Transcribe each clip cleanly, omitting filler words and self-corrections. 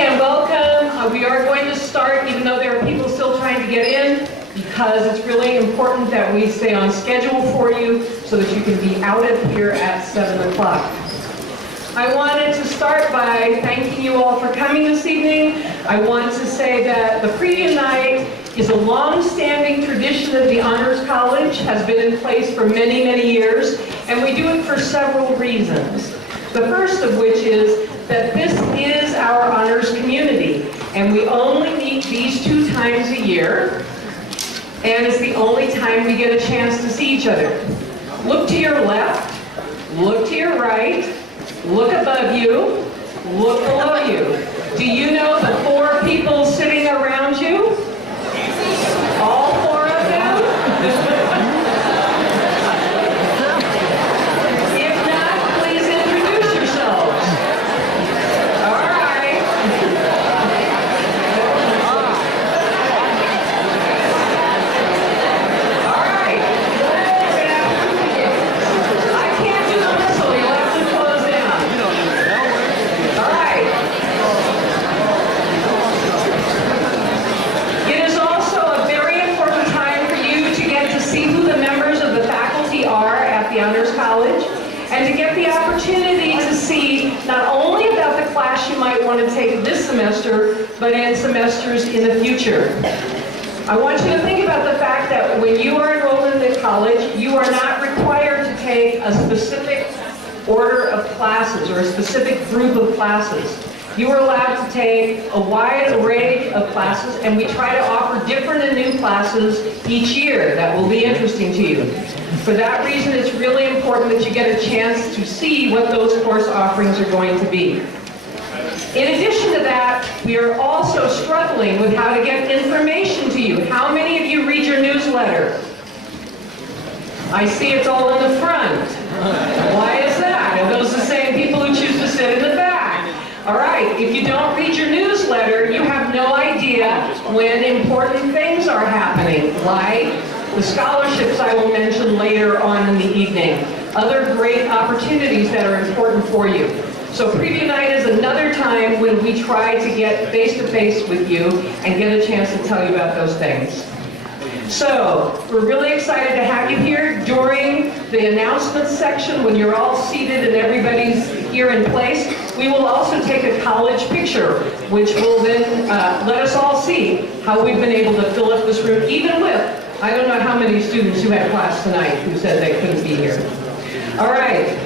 And welcome. We are going to start, even though there are people still trying to get in, because it's really important that we stay on schedule for you so that you can be out of here at 7 o'clock. I wanted to start by thanking you all for coming this evening. I want to say that the Preview Night is a long-standing tradition of the Honors College, has been in place for many, many years, and we do it for several reasons. The first of which is that this is our honors community, and we only meet these 2 times a year, and it's the only time we get a chance to see each other. Look to your left, look to your right, look above you, look below you. Do you know the 4 people sitting around you? All 4 of them? If not, please introduce yourselves. All right. All right. I can't do the whistle. You'll have to close down. All right. It is also a very important time for you to get to see who the members of the faculty are at the Honors College, and to get the opportunity to see not only about the class you might want to take this semester, but in semesters in the future. I want you to think about the fact that when you are enrolled in the college, you are not required to take a specific order of classes or a specific group of classes. You are allowed to take a wide array of classes, and we try to offer different and new classes each year that will be interesting to you. For that reason, it's really important that you get a chance to see what those course offerings are going to be. In addition to that, we are also struggling with how to get information to you. How many of you read your newsletter? I see it's all in the front. Why is that? Are those the same people who choose to sit in the back? All right, if you don't read your newsletter, you have no idea when important things are happening, like the scholarships I will mention later on in the evening, other great opportunities that are important for you. So Preview Night is another time when we try to get face-to-face with you and get a chance to tell you about those things. So, we're really excited to have you here during the announcements section when you're all seated and everybody's here in place. We will also take a college picture, which will then let us all see how we've been able to fill up this room, even with, I don't know how many students who had class tonight who said they couldn't be here. All right,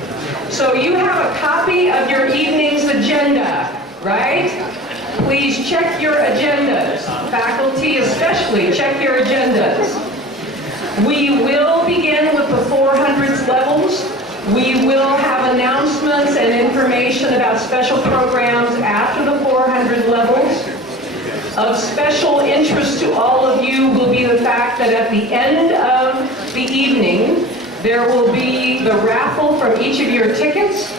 so you have a copy of your evening's agenda, right? Please check your agendas. Faculty especially, check your agendas. We will begin with the 400s levels. We will have announcements and information about special programs after the 400 levels. Of special interest to all of you will be the fact that at the end of the evening, there will be the raffle from each of your tickets.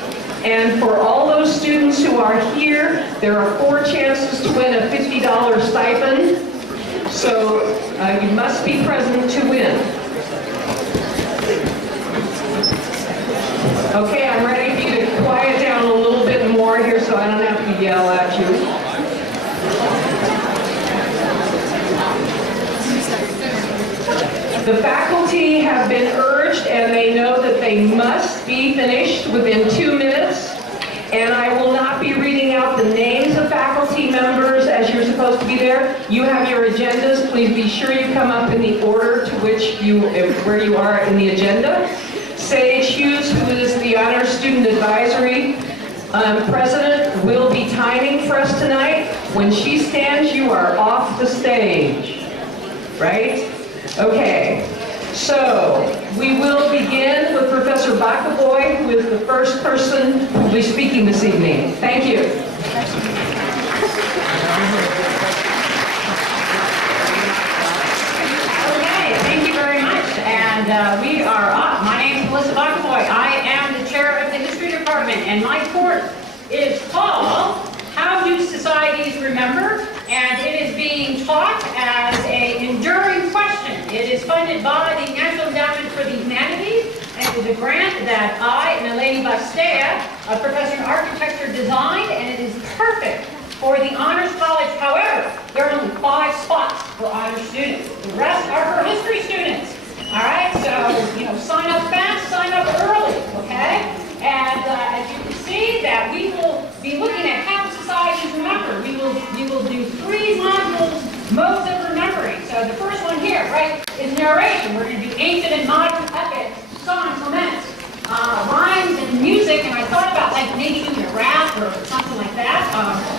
And for all those students who are here, there are 4 chances to win a $50 stipend. So you must be present to win. Okay, I'm ready for you to quiet down a little bit more here so I don't have to yell at you. The faculty have been urged, and they know that they must be finished within 2 minutes. And I will not be reading out the names of faculty members as you're supposed to be there. You have your agendas. Please be sure you come up in the order to which where you are in the agenda. Sage Hughes, who is the Honor Student Advisory President, will be timing for us tonight. When she stands, you are off the stage, right? Okay, so we will begin with Professor Bakaboy, who is the first person who will be speaking this evening. Thank you. Okay, thank you very much. And we are up. My name is Melissa Bakaboy. I am the chair of the history department, and my course is called How Do Societies Remember? And it is being taught as an enduring question. It is funded by the National Endowment for the Humanities, and it is a grant that I and Elaine Bastea, a professor in architecture, designed, and it is perfect for the Honors College. However, there are only 5 spots for honor students. The rest are for history students. All right, so, sign up fast, sign up early, okay? And as you can see, that we will be looking at how societies remember. We will do 3 modules, modes of remembering. So the first one here, right, is narration. We're going to do ancient and modern epics, songs, laments, rhymes and music. And I thought about maybe doing a rap or something like that.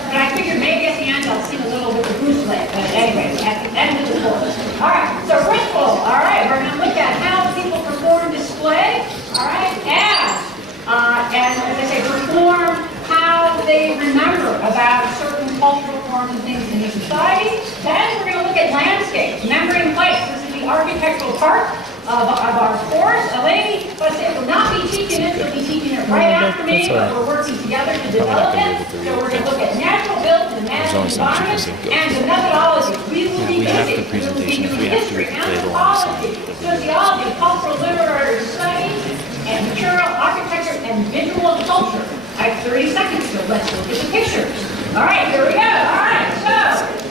But I figured maybe at the end I'll sing a little bit of Bruce Lee. But anyway, at the end of the course. All right, so ritual. All right, we're going to look at how people perform display. All right, and as I say, perform how they remember about certain cultural forms and things in the society. Then we're going to look at landscape, remembering place. This is the architectural part of our course. Elaine, let's say, will not be teaching it, she'll be teaching it right after me, but we're working together to develop it. So we're going to look at natural built and natural environment and the methodology. We will be busy. We will be using history, anthropology, sociology, cultural literary studies, and material architecture and visual culture. I have 30 seconds, so let's look at the pictures. All right, here we go. All right, so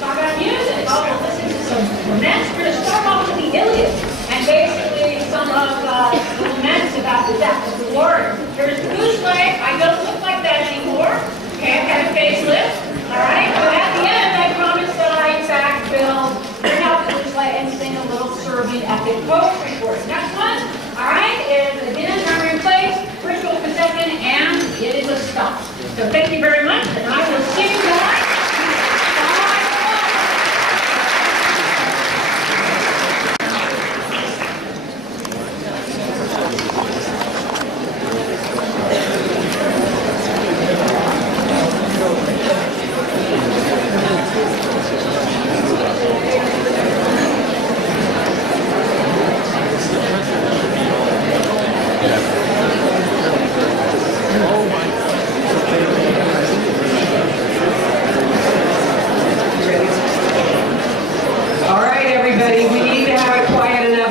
talk about music. Oh, we'll listen to some laments. We're going to start off with the Iliad, and basically some of the laments about the death of the warrior. There's Goose Leg. I don't look like that anymore. Okay, I've had a facelift. All right, but at the end, I promised that I, in fact, will bring out the Goose Leg and sing a little Serbian epic poetry for us. Next one, all right, is again memory place, ritual procession, and it is a stop. So thank you very much, and I will see you guys.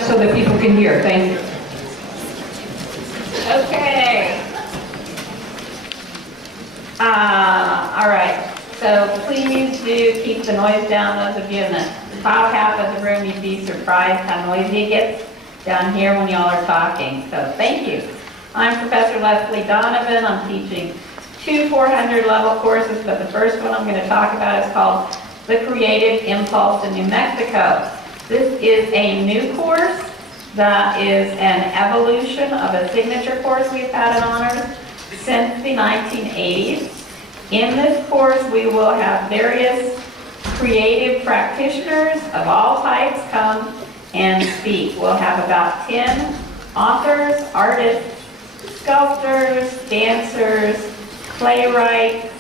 So that people can hear. Thank you. Okay. All right. So please do keep the noise down. Those of you in the top half of the room, you'd be surprised how noisy it gets down here when y'all are talking. So thank you. I'm Professor Leslie Donovan. I'm teaching 2 400 level courses, but the first one I'm going to talk about is called The Creative Impulse in New Mexico. This is a new course that is an evolution of a signature course we've had in honors since the 1980s. In this course, we will have various creative practitioners of all types come and speak. We'll have about 10 authors, artists, sculptors, dancers, playwrights,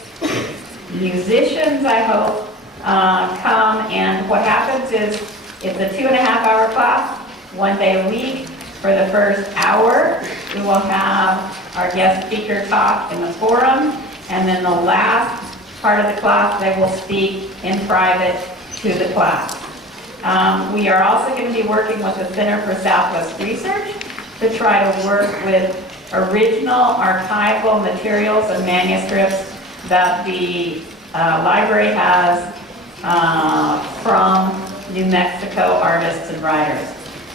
musicians, I hope, come. And what happens is it's a 2.5-hour class, 1 day a week. For the first hour, we will have our guest speaker talk in the forum, and then the last part of the class, they will speak in private to the class. We are also going to be working with the Center for Southwest Research to try to work with original archival materials and manuscripts that the library has from New Mexico artists and writers.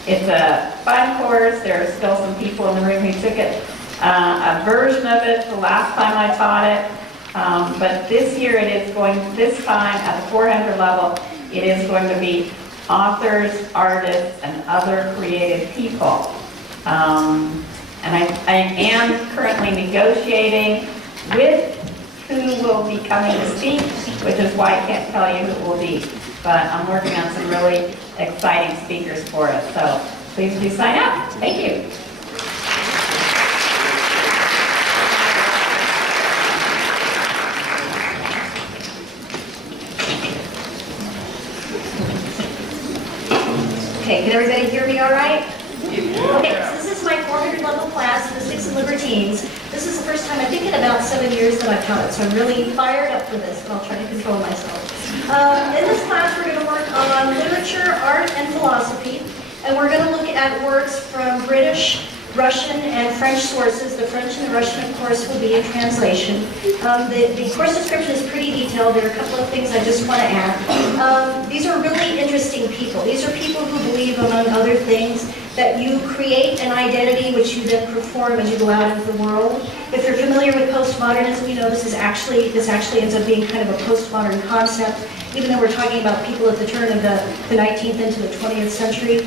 It's a fun course. There are still some people in the room who took it, a version of it the last time I taught it, but this year it is going, this time at the 400 level, it is going to be authors, artists, and other creative people. And I am currently negotiating with who will be coming to speak, which is why I can't tell you who it will be. But I'm working on some really exciting speakers for us. So please do sign up. Thank you. Okay, can everybody hear me all right? Okay, so this is my 400 level class, the Six and Libertines. This is the first time, I think in about 7 years that I've taught it, so I'm really fired up for this, and I'll try to control myself. In this class, we're going to work on literature, art, and philosophy, and we're going to look at works from British Russian and French sources. The French and the Russian, of course, will be in translation. The course description is pretty detailed. There are a couple of things I just want to add. These are really interesting people. These are people who believe, among other things, that you create an identity which you then perform as you go out into the world. If you're familiar with postmodernism, you know this actually ends up being kind of a postmodern concept, even though we're talking about people at the turn of the 19th into the 20th century.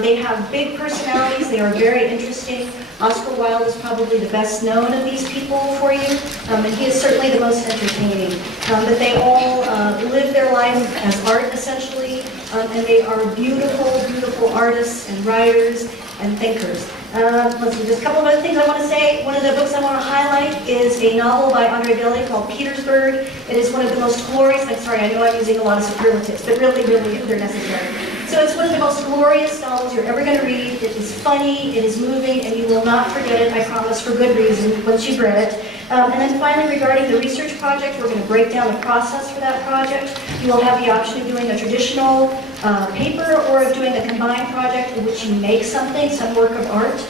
They have big personalities. They are very interesting. Oscar Wilde is probably the best known of these people for you, and he is certainly the most entertaining. But they all live their life as art, essentially, and they are beautiful, beautiful artists and writers and thinkers. Let's see, just a couple of other things I want to say. One of the books I want to highlight is a novel by Andre Deli called Petersburg. It is one of the most glorious, I'm sorry, I know I'm using a lot of superlatives, but really, really, they're necessary. So it's one of the most glorious novels you're ever going to read. It is funny, it is moving, and you will not forget it, I promise, for good reason, once you've read it. And then finally, regarding the research project, we're going to break down the process for that project. You will have the option of doing a traditional paper or of doing a combined project in which you make something, some work of art,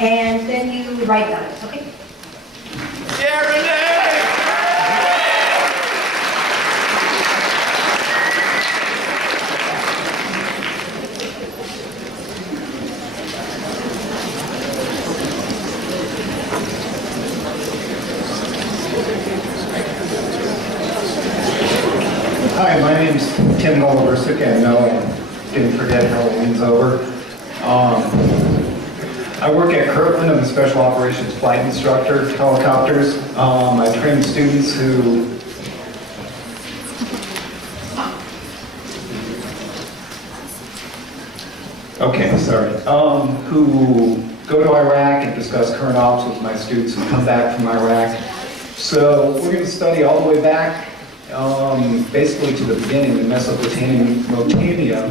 and then you write about it, okay? Yeah, Renee! Hi, my name's Tim Goloversik, and no, I didn't forget Halloween's over. I work at Kirtland. I'm a special operations flight instructor, helicopters. I train students who who go to Iraq and discuss current ops with my students who come back from Iraq. So we're going to study all the way back basically to the beginning, the Mesopotamia,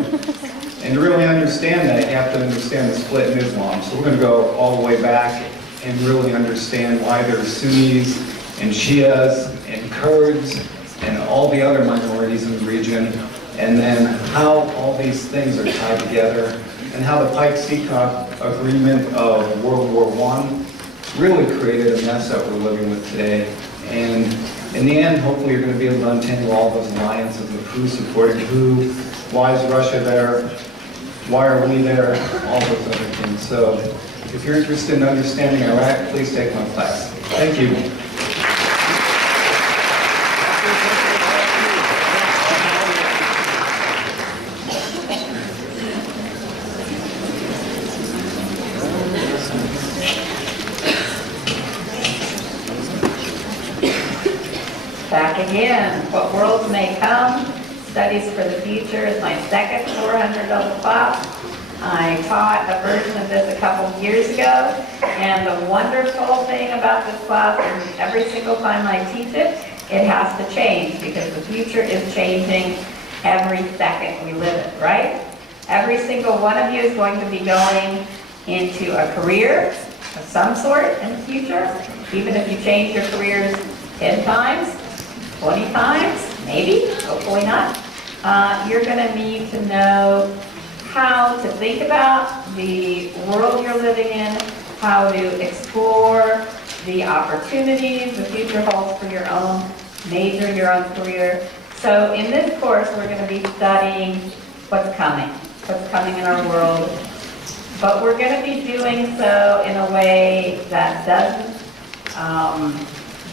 and to really understand that, you have to understand the split in Islam. So we're going to go all the way back and really understand why there's Sunnis and Shias and Kurds and all the other minorities in the region, and then how all these things are tied together, and how the Pikes-Peacock Agreement of World War I really created a mess that we're living with today. And in the end, hopefully you're going to be able to untangle all those alliances of who's supporting who, why is Russia there, why are we there, all those other things. So if you're interested in understanding Iraq, please take my class. Thank you. Back again. What worlds may come. Studies for the Future is my second 400-level class. I taught a version of this a couple of years ago, and the wonderful thing about this class is every single time I teach it, it has to change because the future is changing every second we live it, right? Every single one of you is going to be going into a career of some sort in the future, even if you change your careers 10 times, 20 times, maybe, hopefully not. You're going to need to know how to think about the world you're living in, how to explore the opportunities the future holds for your own major, your own career. So in this course, we're going to be studying what's coming in our world. But we're going to be doing so in a way that doesn't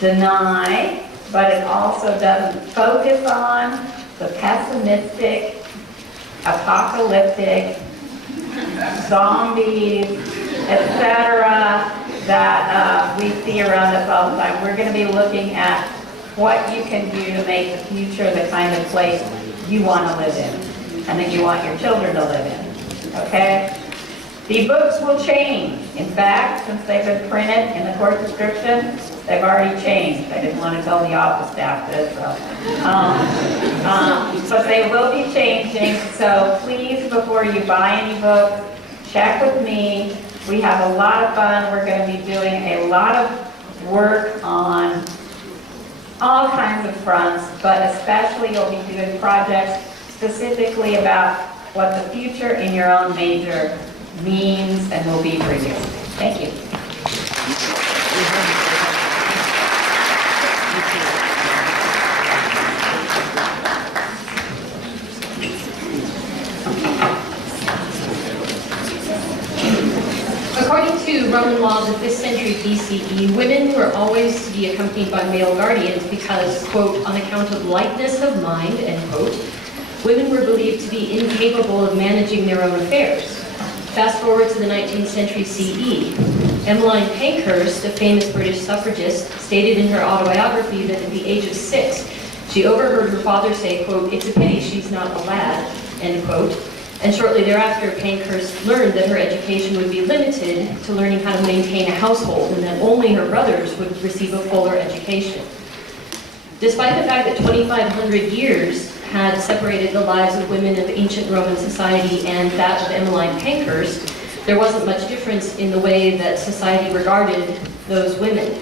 deny, but it also doesn't focus on the pessimistic, apocalyptic, zombies, etc., that we see around us all the time. We're going to be looking at what you can do to make the future the kind of place you want to live in and that you want your children to live in, okay? The books will change. In fact, since they've been printed in the course description, they've already changed. I didn't want to tell the office staff this, so. But they will be changing, so please, before you buy any books, check with me. We have a lot of fun. We're going to be doing a lot of work on all kinds of fronts, but especially you'll be doing projects specifically about what the future in your own major means and will be for you. Thank you. According to Roman laws of 5th century BCE, women were always to be accompanied by male guardians because, quote, on account of lightness of mind, end quote, women were believed to be incapable of managing their own affairs. Fast forward to the 19th century CE. Emmeline Pankhurst, a famous British suffragist, stated in her autobiography that at the age of 6, she overheard her father say, quote, it's a pity she's not a lad, end quote. And shortly thereafter, Pankhurst learned that her education would be limited to learning how to maintain a household and that only her brothers would receive a fuller education. Despite the fact that 2,500 years had separated the lives of women of ancient Roman society and that of Emmeline Pankhurst, there wasn't much difference in the way that society regarded those women.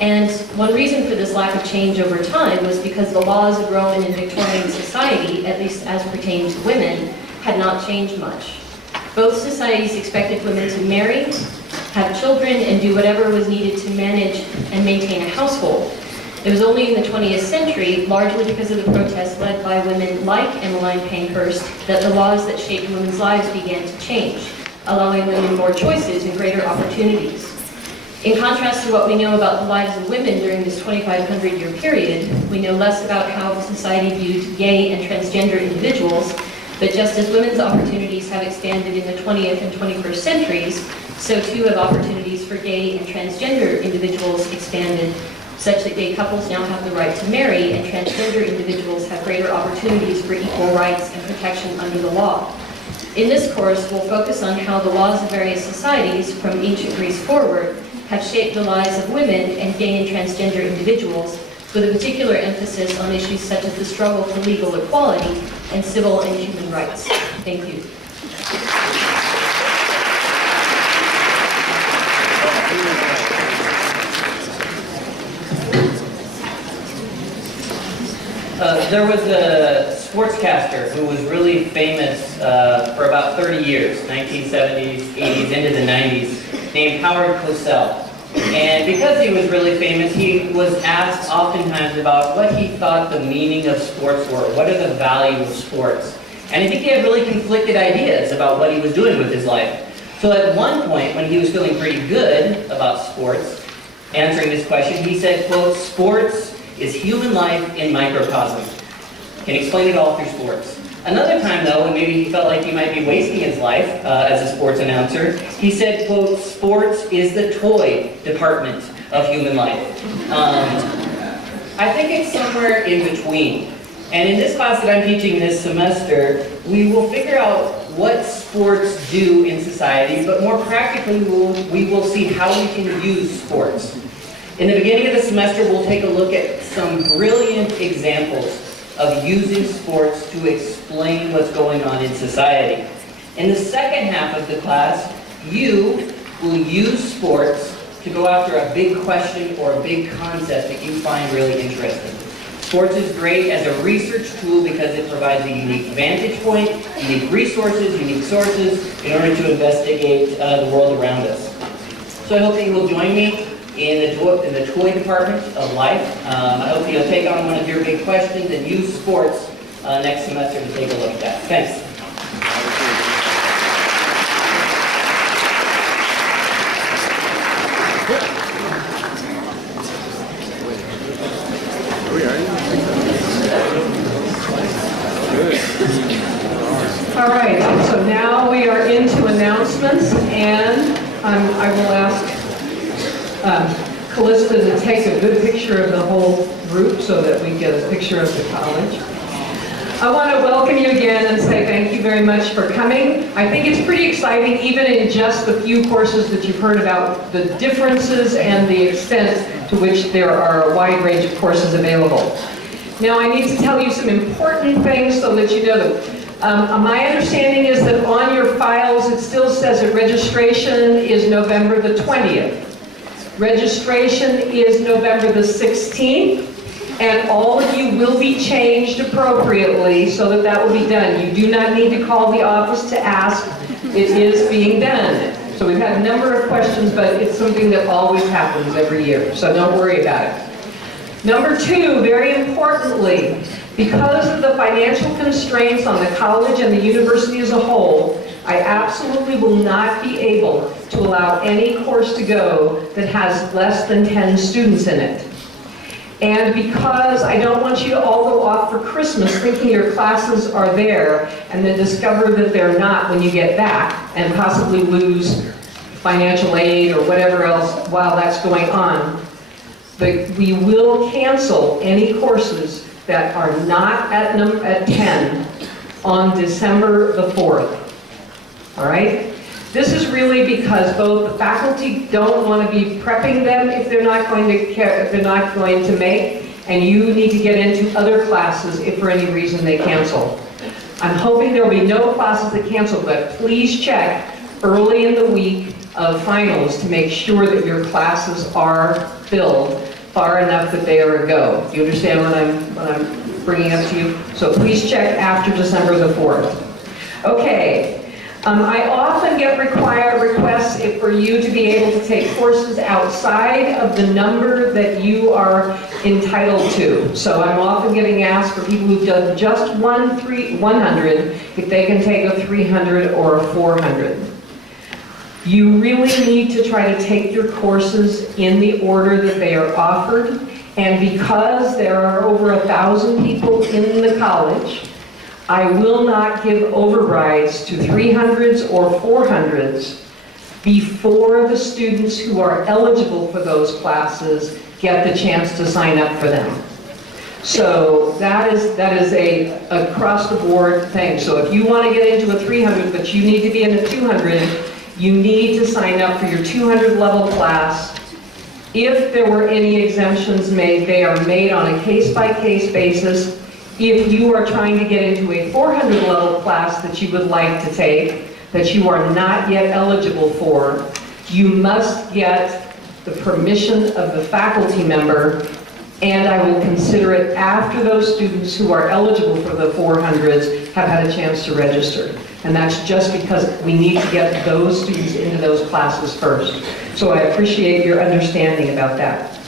And one reason for this lack of change over time was because the laws of Roman and Victorian society, at least as pertained to women, had not changed much. Both societies expected women to marry, have children, and do whatever was needed to manage and maintain a household. It was only in the 20th century, largely because of the protests led by women like Emmeline Pankhurst, that the laws that shaped women's lives began to change, allowing women more choices and greater opportunities. In contrast to what we know about the lives of women during this 2,500-year period, we know less about how society viewed gay and transgender individuals, but just as women's opportunities have expanded in the 20th and 21st centuries, so too have opportunities for gay and transgender individuals expanded, such that gay couples now have the right to marry and transgender individuals have greater opportunities for equal rights and protection under the law. In this course, we'll focus on how the laws of various societies from ancient Greece forward have shaped the lives of women and gay and transgender individuals, with a particular emphasis on issues such as the struggle for legal equality and civil and human rights. Thank you. There was a sportscaster who was really famous for about 30 years, 1970s, 80s, into the 90s, named Howard Cosell. And because he was really famous, he was asked oftentimes about what he thought the meaning of sports were, what are the values of sports. And I think he had really conflicted ideas about what he was doing with his life. So at one point, when he was feeling pretty good about sports, answering this question, he said, quote, sports is human life in microcosm. Can explain it all through sports. Another time, though, when maybe he felt like he might be wasting his life as a sports announcer, he said, quote, sports is the toy department of human life. I think it's somewhere in between. And in this class that I'm teaching this semester, we will figure out what sports do in society, but more practically, we will see how we can use sports. In the beginning of the semester, we'll take a look at some brilliant examples of using sports to explain what's going on in society. In the second half of the class, you will use sports to go after a big question or a big concept that you find really interesting. Sports is great as a research tool because it provides a unique vantage point, unique resources, unique sources in order to investigate the world around us. So I hope that you will join me in the toy department of life. I hope you'll take on one of your big questions and use sports next semester to take a look at that. Thanks. All right, so now we are into announcements, and I will ask Callista to take a good picture of the whole group so that we get a picture of the college. I want to welcome you again and say thank you very much for coming. I think it's pretty exciting, even in just the few courses that you've heard about, the differences and the extent to which there are a wide range of courses available. Now, I need to tell you some important things so that you know them. My understanding is that on your files, it still says that registration is November the 20th. Registration is November the 16th, and all of you will be changed appropriately so that that will be done. You do not need to call the office to ask. It is being done. So we've had a number of questions, but it's something that always happens every year, so don't worry about it. Number two, very importantly, because of the financial constraints on the college and the university as a whole, I absolutely will not be able to allow any course to go that has less than 10 students in it. And because I don't want you to all go off for Christmas thinking your classes are there and then discover that they're not when you get back and possibly lose financial aid or whatever else while that's going on, but we will cancel any courses that are not at 10 on December the 4th. All right? This is really because both the faculty don't want to be prepping them if they're not going to make, and you need to get into other classes if for any reason they cancel. I'm hoping there will be no classes that cancel, but please check early in the week of finals to make sure that your classes are filled far enough that they are a go. Do you understand what I'm bringing up to you? So please check after December the 4th. Okay. I often get requests for you to be able to take courses outside of the number that you are entitled to. So I'm often getting asked for people who've done just 100 if they can take a 300 or a 400. You really need to try to take your courses in the order that they are offered. And because there are over 1,000 people in the college, I will not give overrides to 300s or 400s before the students who are eligible for those classes get the chance to sign up for them. So that is a across-the-board thing. So if you want to get into a 300, but you need to be in a 200, you need to sign up for your 200 level class. If there were any exemptions made, they are made on a case-by-case basis. If you are trying to get into a 400 level class that you would like to take, that you are not yet eligible for, you must get the permission of the faculty member, and I will consider it after those students who are eligible for the 400s have had a chance to register. And that's just because we need to get those students into those classes first. So I appreciate your understanding about that.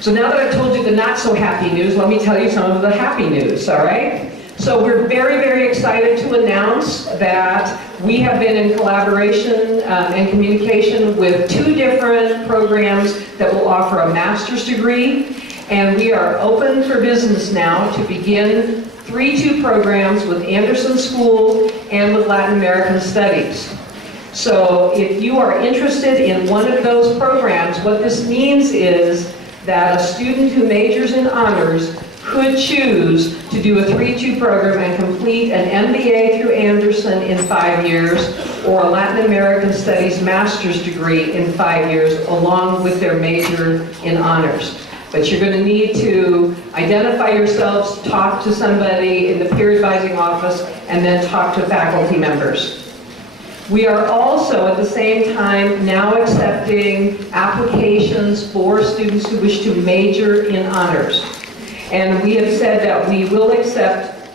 So now that I've told you the not so happy news, let me tell you some of the happy news, all right? So we're very, very excited to announce that we have been in collaboration and communication with 2 different programs that will offer a master's degree, and we are open for business now to begin 3-2 programs with Anderson School and with Latin American Studies. So if you are interested in one of those programs, what this means is that a student who majors in honors could choose to do a 3-2 program and complete an MBA through Anderson in 5 years, or a Latin American Studies master's degree in 5 years, along with their major in honors. But you're going to need to identify yourselves, talk to somebody in the peer advising office, and then talk to faculty members. We are also, at the same time, now accepting applications for students who wish to major in honors. And we have said that we will accept,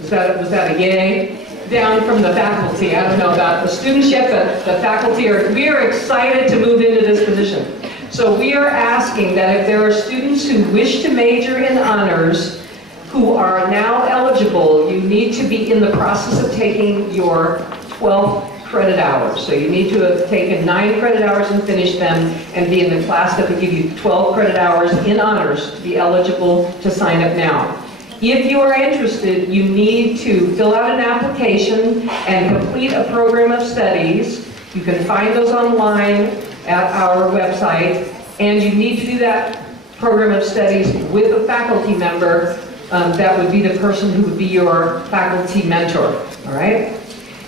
was that a yay? Down from the faculty. I don't know about the students yet, but the faculty we are excited to move into this position. So we are asking that if there are students who wish to major in honors who are now eligible, you need to be in the process of taking your 12th credit hours. So you need to have taken 9 credit hours and finished them and be in the class that would give you 12 credit hours in honors to be eligible to sign up now. If you are interested, you need to fill out an application and complete a program of studies. You can find those online at our website, and you need to do that program of studies with a faculty member. That would be the person who would be your faculty mentor, all right?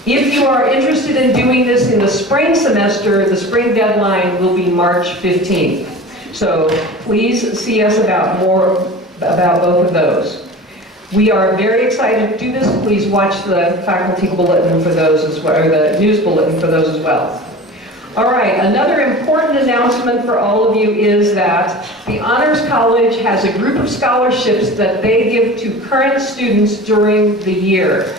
If you are interested in doing this in the spring semester, the spring deadline will be March 15th. So please see us about both of those. We are very excited to do this. Please watch the faculty bulletin for those as well, or the news bulletin for those as well. All right, another important announcement for all of you is that the Honors College has a group of scholarships that they give to current students during the year.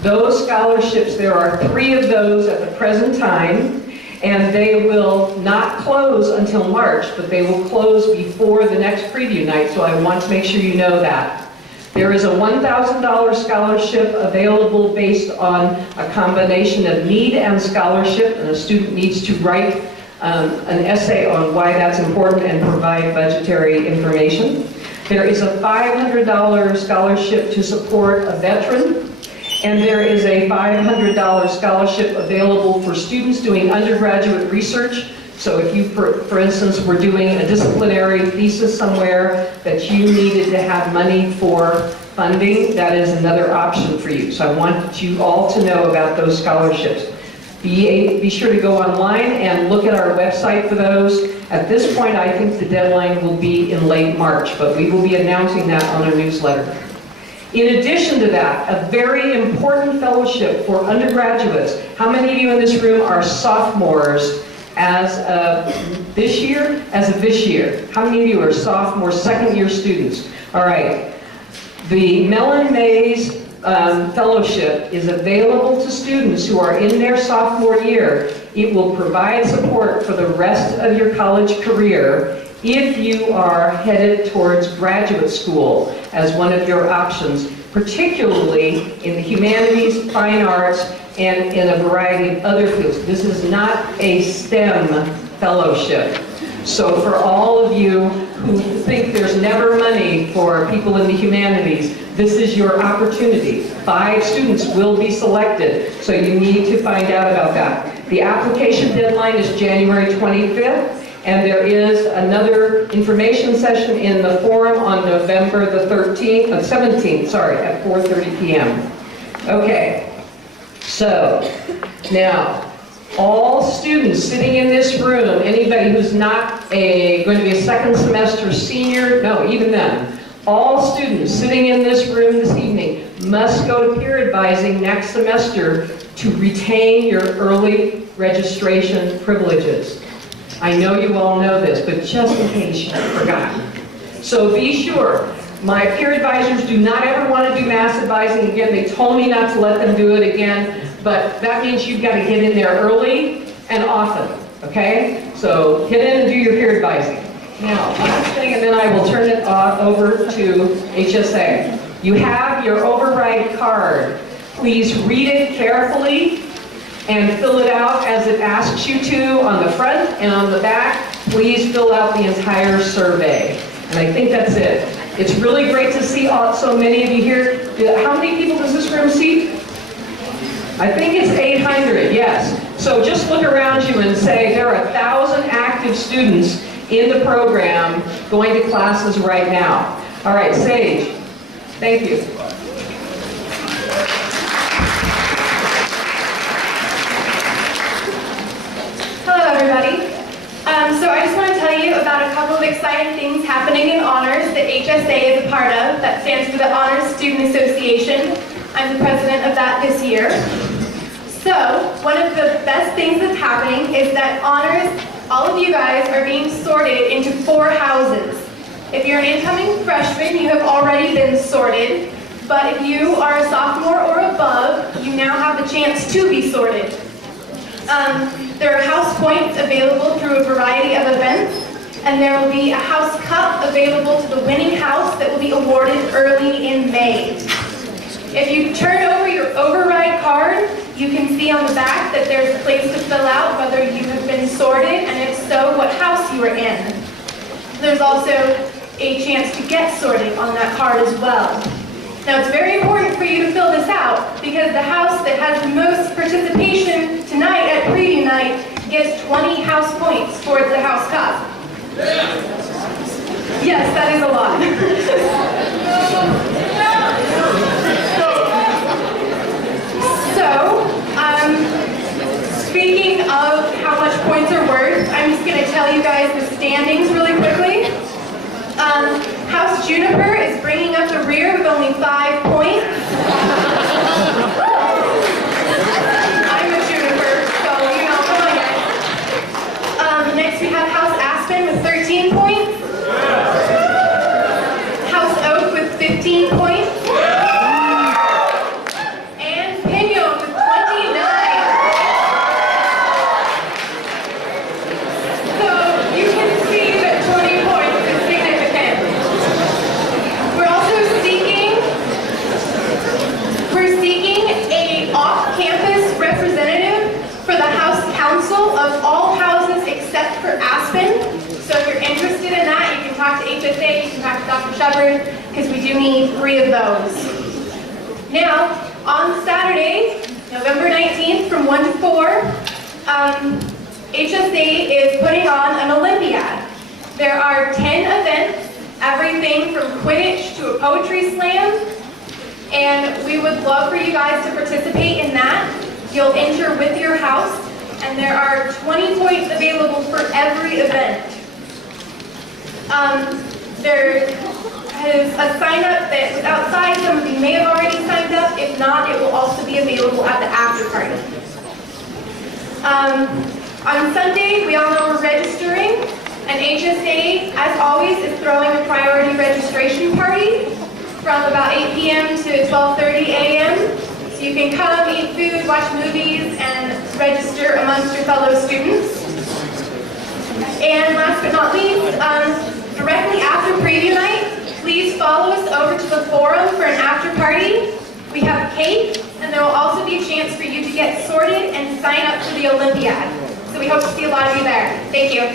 Those scholarships, there are 3 of those at the present time, and they will not close until March, but they will close before the next preview night, so I want to make sure you know that. There is a $1,000 scholarship available based on a combination of need and scholarship, and a student needs to write an essay on why that's important and provide budgetary information. There is a $500 scholarship to support a veteran, and there is a $500 scholarship available for students doing undergraduate research. So if you, for instance, were doing a disciplinary thesis somewhere that you needed to have money for funding, that is another option for you. So I want you all to know about those scholarships. Be sure to go online and look at our website for those. At this point, I think the deadline will be in late March, but we will be announcing that on our newsletter. In addition to that, a very important fellowship for undergraduates. How many of you in this room are sophomores as of this year? As of this year. How many of you are sophomore, second-year students? All right. The Mellon Mays Fellowship is available to students who are in their sophomore year. It will provide support for the rest of your college career if you are headed towards graduate school as one of your options, particularly in the humanities, fine arts, and in a variety of other fields. This is not a STEM fellowship. So for all of you who think there's never money for people in the humanities, this is your opportunity. 5 students will be selected, so you need to find out about that. The application deadline is January 25th. And there is another information session in the forum on November the 17th, at 4:30 p.m. Okay, so now all students sitting in this room, anybody who's not going to be a second semester senior, no, even then, all students sitting in this room this evening must go to peer advising next semester to retain your early registration privileges. I know you all know this, but just in case you've forgotten. So be sure, my peer advisors do not ever want to do mass advising again. They told me not to let them do it again, but that means you've got to get in there early and often, okay? So get in and do your peer advising. Now, last thing, and then I will turn it over to HSA. You have your override card. Please read it carefully and fill it out as it asks you to on the front and on the back. Please fill out the entire survey. And I think that's it. It's really great to see so many of you here. How many people does this room seat? I think it's 800, yes. So just look around you and say there are 1,000 active students in the program going to classes right now. All right, Sage, thank you. Hello, everybody. So I just want to tell you about a couple of exciting things happening in Honors that HSA is a part of. That stands for the Honors Student Association. I'm the president of that this year. So one of the best things that's happening is that Honors, all of you guys are being sorted into 4 houses. If you're an incoming freshman, you have already been sorted. But if you are a sophomore or above, you now have the chance to be sorted. There are house points available through a variety of events, and there will be a house cup available to the winning house that will be awarded early in May. If you turn over your override card, you can see on the back that there's a place to fill out whether you have been sorted, and if so, what house you are in. There's also a chance to get sorted on that card as well. Now, it's very important for you to fill this out because the house that has the most participation tonight at Preview Night gets 20 house points towards the house cup. Yes, that is a lot. So, speaking of how much points are worth, I'm just going to tell you guys the standings really quickly. House Juniper is bringing up the rear with only 5 points. I'm a Juniper, so you know, come on guys. Next we have House Aspen with 13 points. House Oak with 15 points. And interested in that, you can talk to HSA, you can talk to Dr. Shepard, because we do need 3 of those. Now, on Saturday, November 19th from 1 to 4, HSA is putting on an Olympiad. There are 10 events, everything from Quidditch to a poetry slam, and we would love for you guys to participate in that. You'll enter with your house, and there are 20 points available for every event. There is a sign-up that was outside. Some of you may have already signed up. If not, it will also be available at the after party. On Sunday, we all know we're registering, and HSA, as always, is throwing a priority registration party from about 8 p.m. to 12:30 a.m. So you can come, eat food, watch movies, and register amongst your fellow students. And last but not least, directly after preview night, please follow us over to the forum for an after party. We have cake, and there will also be a chance for you to get sorted and sign up for the Olympiad. So we hope to see a lot of you there. Thank you.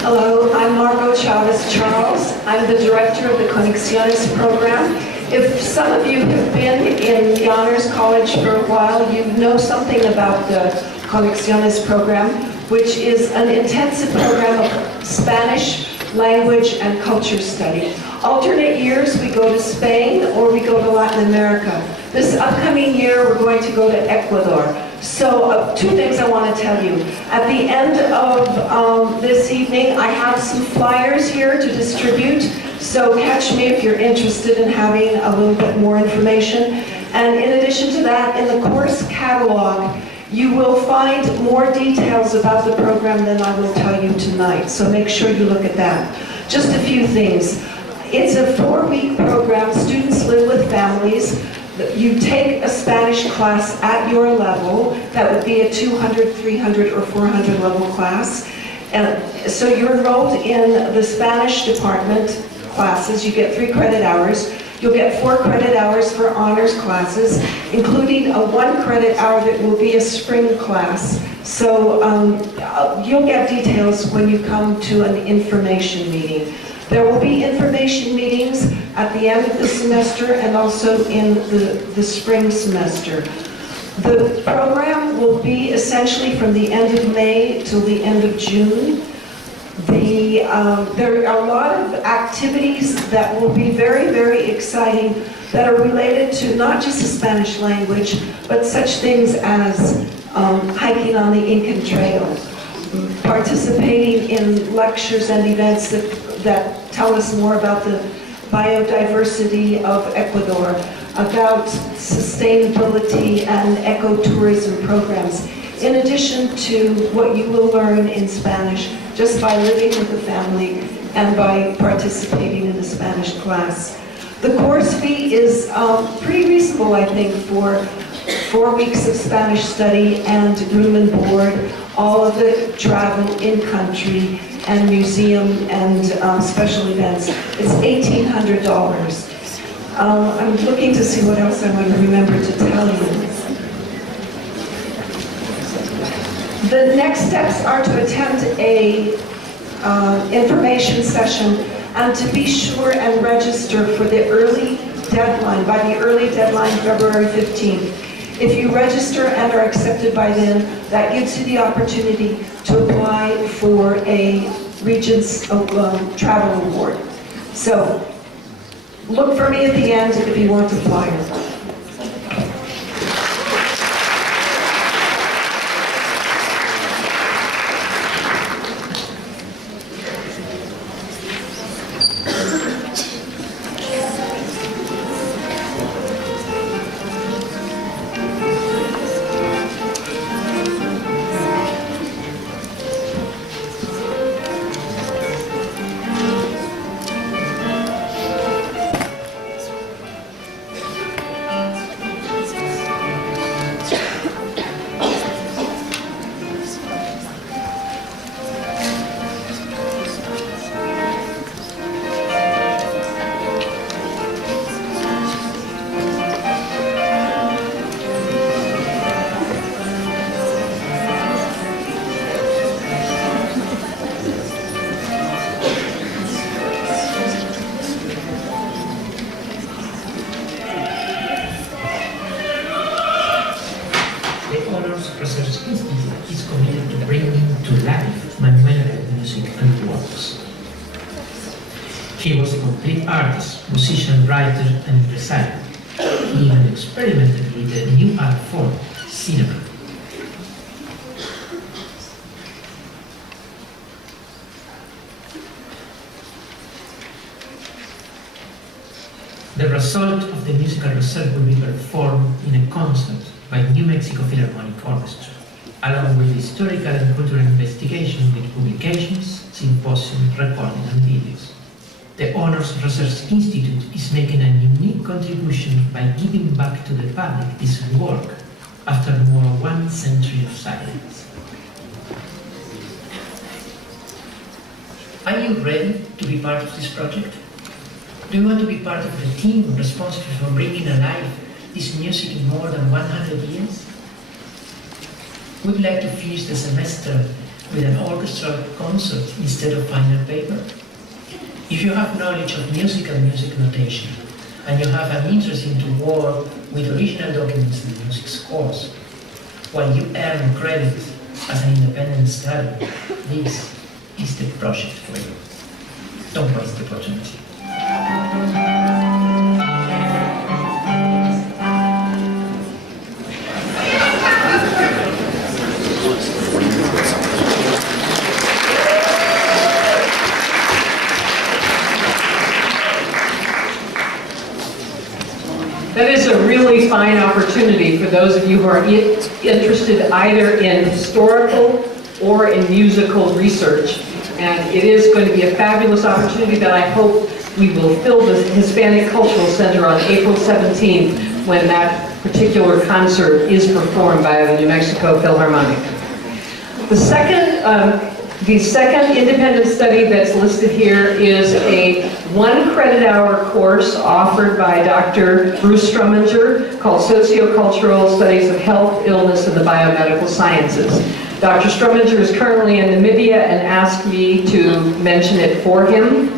Hello, I'm Margot Chavez Charles. I'm the director of the Conexiones program. If some of you have been in the Honors College for a while, you know something about the Conexiones program, which is an intensive program of Spanish language and culture study. Alternate years, we go to Spain or we go to Latin America. This upcoming year, we're going to go to Ecuador. So 2 things I want to tell you. At the end of this evening, I have some flyers here to distribute. So catch me if you're interested in having a little bit more information. And in addition to that, in the course catalog, you will find more details about the program than I will tell you tonight. So make sure you look at that. Just a few things. It's a 4-week program. Students live with families. You take a Spanish class at your level. That would be a 200, 300, or 400 level class. And so you're enrolled in the Spanish department classes. You get 3 credit hours. You'll get 4 credit hours for honors classes, including a 1 credit hour that will be a spring class. So you'll get details when you come to an information meeting. There will be information meetings at the end of the semester and also in the spring semester. The program will be essentially from the end of May till the end of June. There are a lot of activities that will be very, very exciting that are related to not just the Spanish language, but such things as hiking on the Incan Trail, participating in lectures and events that tell us more about the biodiversity of Ecuador, about sustainability and ecotourism programs, in addition to what you will learn in Spanish just by living with the family and by participating in the Spanish class. The course fee is pretty reasonable, I think, for 4 weeks of Spanish study and room and board, all of the travel in-country and museum and special events. It's $1,800. I'm looking to see what else I want to remember to tell you. The next steps are to attend a information session and to be sure and register for the early deadline, by the early deadline, February 15th. If you register and are accepted by then, that gives you the opportunity to apply for a Regents Travel Award. So, look for me at the end if you want the flyer. The Honors Research Institute is committed to bringing to life memorable music and works. He was a complete artist, musician, writer, and empresario. He even experimented with a new art form, cinema. The result of the musical research will be performed in a concert by New Mexico Philharmonic Orchestra, along with historical and cultural investigation with publications, symposium, recording, and videos. The Honors Research Institute is making a unique contribution by giving back to the public this work after more than 1 century of silence. Are you ready to be part of this project? Do you want to be part of the team responsible for bringing alive this music in more than 100 years? Would you like to finish the semester with an orchestral concert instead of final paper? If you have knowledge of music and music notation, and you have an interest in to work with original documents in the music scores, while you earn credit as an independent study, this is the project for you. Don't waste the opportunity. That is a really fine opportunity for those of you who are interested either in historical or in musical research. And it is going to be a fabulous opportunity that I hope we will fill the Hispanic Cultural Center on April 17th when that particular concert is performed by the New Mexico Philharmonic. The second independent study that's listed here is a 1 credit hour course offered by Dr. Bruce Struminger called Sociocultural Studies of Health, Illness, and the Biomedical Sciences. Dr. Struminger is currently in Namibia and asked me to mention it for him.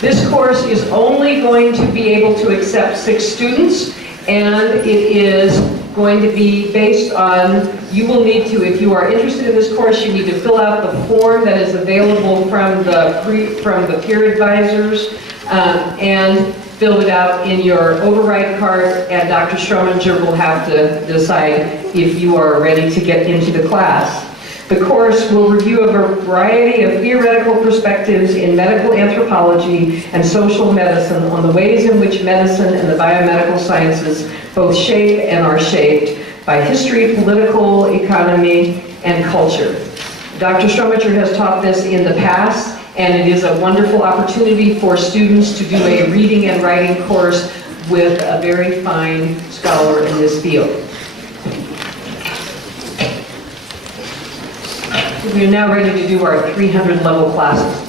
This course is only going to be able to accept 6 students, and it is going to be based on, you will need to, if you are interested in this course, you need to fill out the form that is available from the peer advisors, and fill it out in your override card, and Dr. Struminger will have to decide if you are ready to get into the class. The course will review a variety of theoretical perspectives in medical anthropology and social medicine on the ways in which medicine and the biomedical sciences both shape and are shaped by history, political, economy, and culture. Dr. Struminger has taught this in the past, and it is a wonderful opportunity for students to do a reading and writing course with a very fine scholar in this field. We are now ready to do our 300 level classes.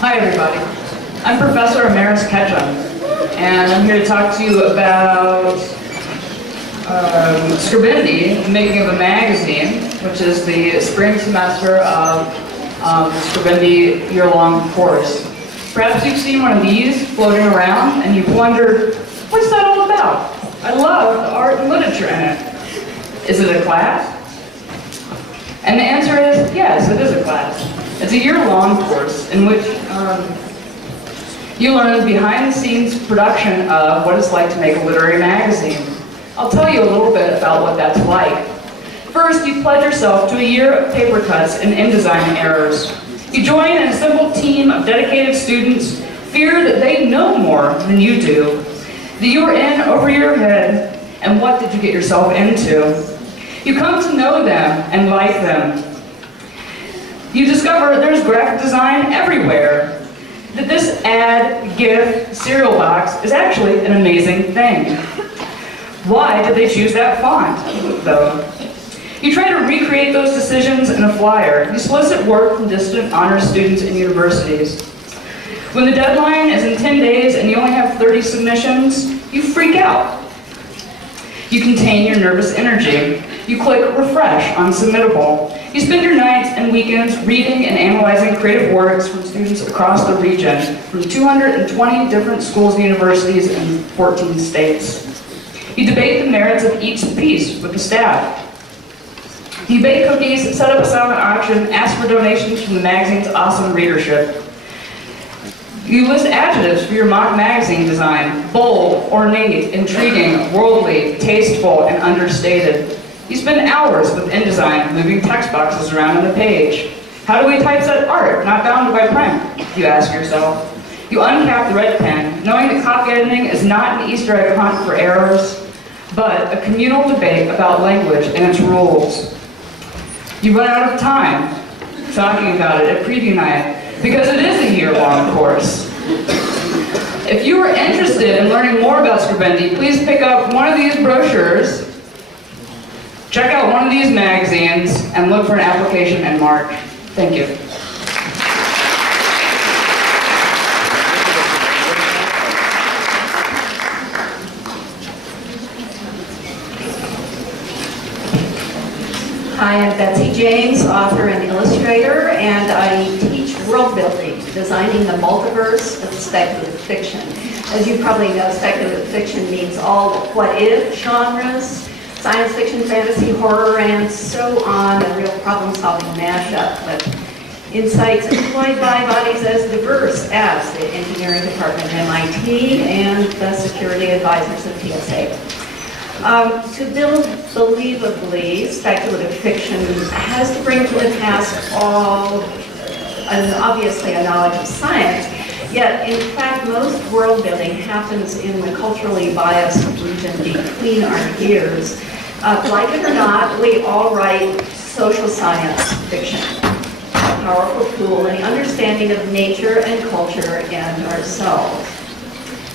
Hi everybody, I'm Professor Amaris Ketchum, and I'm here to talk to you about Scribindi, making of a magazine, which is the spring semester of the Scribindi year-long course. Perhaps you've seen one of these floating around and you've wondered, what's that all about? I love the art and literature in it. Is it a class? And the answer is, yes, it is a class. It's a year-long course in which you learn behind-the-scenes production of what it's like to make a literary magazine. I'll tell you a little bit about what that's like. First, you pledge yourself to a year of paper cuts and InDesign errors. You join an assembled team of dedicated students, fear that they know more than you do, that you are in over your head, and what did you get yourself into? You come to know them and like them. You discover there's graphic design everywhere, that this ad, GIF, cereal box is actually an amazing thing. Why did they choose that font, though? You try to recreate those decisions in a flyer. You solicit work from distant honors students and universities. When the deadline is in 10 days and you only have 30 submissions, you freak out. You contain your nervous energy. You click refresh on submittable. You You spend your nights and weekends reading and analyzing creative works from students across the region, from 220 different schools and universities in 14 states. You debate the merits of each piece with the staff. You bake cookies, set up a silent auction, ask for donations from the magazine's awesome readership. You list adjectives for your mock magazine design: bold, ornate, intriguing, worldly, tasteful, and understated. You spend hours with InDesign moving text boxes around on the page. How do we typeset art, not bounded by print? You ask yourself. You uncap the red pen, knowing that copy editing is not an Easter egg hunt for errors, but a communal debate about language and its rules. You run out of time talking about it at PreviewNight because it is a year-long course. If you are interested in learning more about Scribendi, please pick up one of these brochures, check out one of these magazines, and look for an application in March. Thank you. Hi, I'm Betsy James, author and illustrator, and I teach world building, designing the multiverse of speculative fiction. As you probably know, speculative fiction means all the what-if genres, science fiction, fantasy, horror, and so on, a real problem-solving mashup with insights employed by bodies as diverse as the engineering department at MIT and the security advisors of TSA. To build believably, speculative fiction has to bring to the task obviously a knowledge of science, yet in fact most world building happens in the culturally biased region between our ears. Like it or not, we all write social science fiction, a powerful tool in the understanding of nature and culture and ourselves.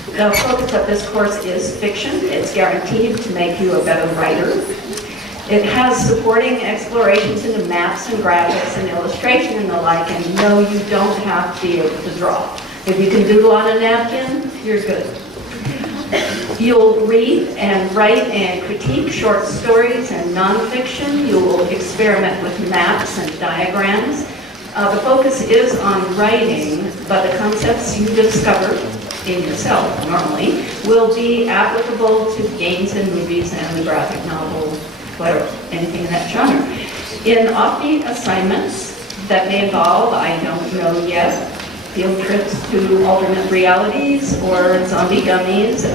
The focus of this course is fiction. It's guaranteed to make you a better writer. It has supporting explorations into maps and graphics and illustration and the like, and no, you don't have to be able to draw. If you can doodle on a napkin, you're good. You'll read and write and critique short stories and nonfiction. You'll experiment with maps and diagrams. The focus is on writing, but the concepts you discover in yourself, normally, will be applicable to games and movies and the graphic novel, whatever, anything in that genre. In offbeat assignments that may involve, I don't know yet, field trips to alternate realities or zombie gummies,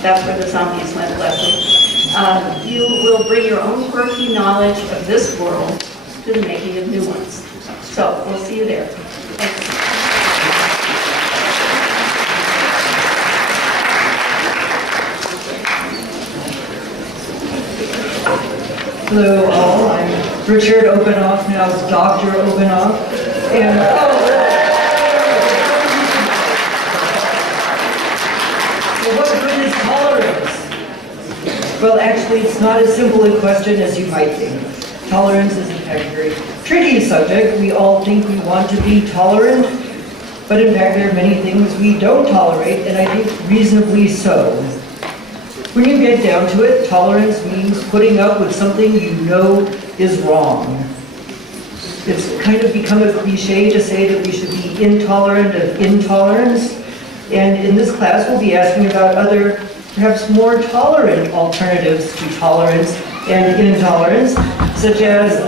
that's where the zombies went, Leslie. You will bring your own quirky knowledge of this world to the making of new ones. So, we'll see you there. Thanks. Hello all, I'm Richard Openoff, now it's Dr. Openoff, and so what good is tolerance? Well, actually, it's not as simple a question as you might think. Tolerance is in fact a very tricky subject. We all think we want to be tolerant, but in fact there are many things we don't tolerate, and I think reasonably so. When you get down to it, tolerance means putting up with something you know is wrong. It's kind of become a cliche to say that we should be intolerant of intolerance, and in this class we'll be asking about other, perhaps more tolerant alternatives to tolerance and intolerance, such as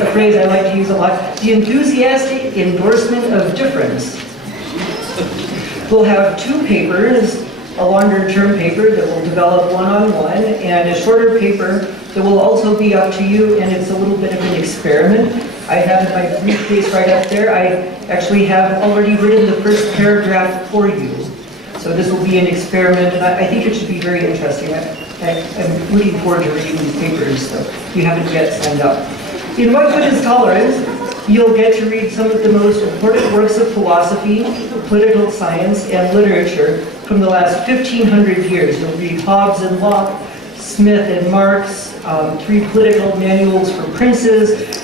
a phrase I like to use a lot, the enthusiastic endorsement of difference. We'll have two papers, a longer-term paper that will develop one-on-one, and a shorter paper that will also be up to you, and it's a little bit of an experiment. I have my briefcase right up there. I actually have already written the first paragraph for you. So this will be an experiment, and I think it should be very interesting. I'm looking forward to reading these papers, so if you haven't yet signed up. In What Good is Tolerance? You'll get to read some of the most important works of philosophy, political science, and literature from the last 1,500 years. You'll read Hobbes and Locke, Smith and Marx, 3 political manuals for princes,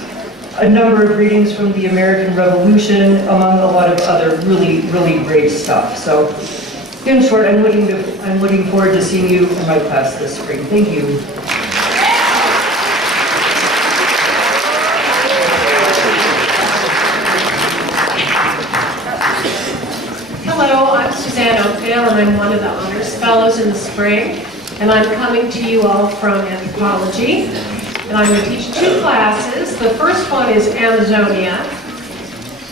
a number of readings from the American Revolution, among a lot of other really, really great stuff. So, in short, I'm looking forward to seeing you in my class this spring. Thank you. Hello, I'm Suzanne Oakdale, and I'm one of the Honors Fellows in the spring, and I'm coming to you all from anthropology. And I'm going to teach 2 classes. The first one is Amazonia.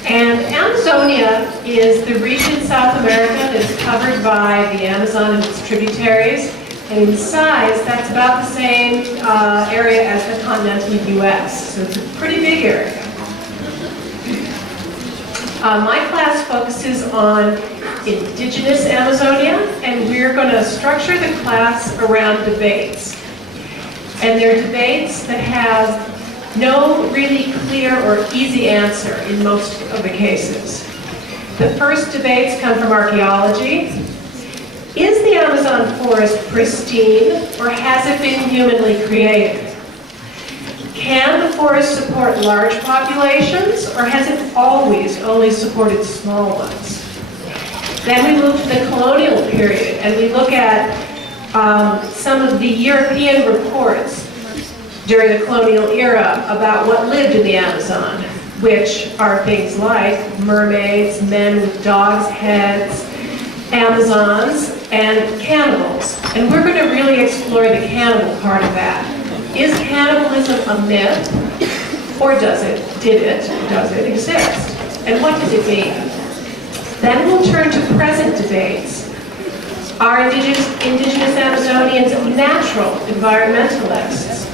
And Amazonia is the region in South America that is covered by the Amazon and its tributaries. And in size, that's about the same area as the continental U.S. So it's a pretty big area. My class focuses on indigenous Amazonia, and we're going to structure the class around debates. And they're debates that have no really clear or easy answer in most of the cases. The first debates come from archaeology. Is the Amazon forest pristine, or has it been humanly created? Can the forest support large populations, or has it always only supported small ones? Then we move to the colonial period, and we look at some of the European reports during the colonial era about what lived in the Amazon, which are things like mermaids, men with dogs' heads, Amazons, and cannibals. And we're going to really explore the cannibal part of that. Is cannibalism a myth, or does it exist? And what does it mean? Then we'll turn to present debates. Are indigenous Amazonians natural environmentalists?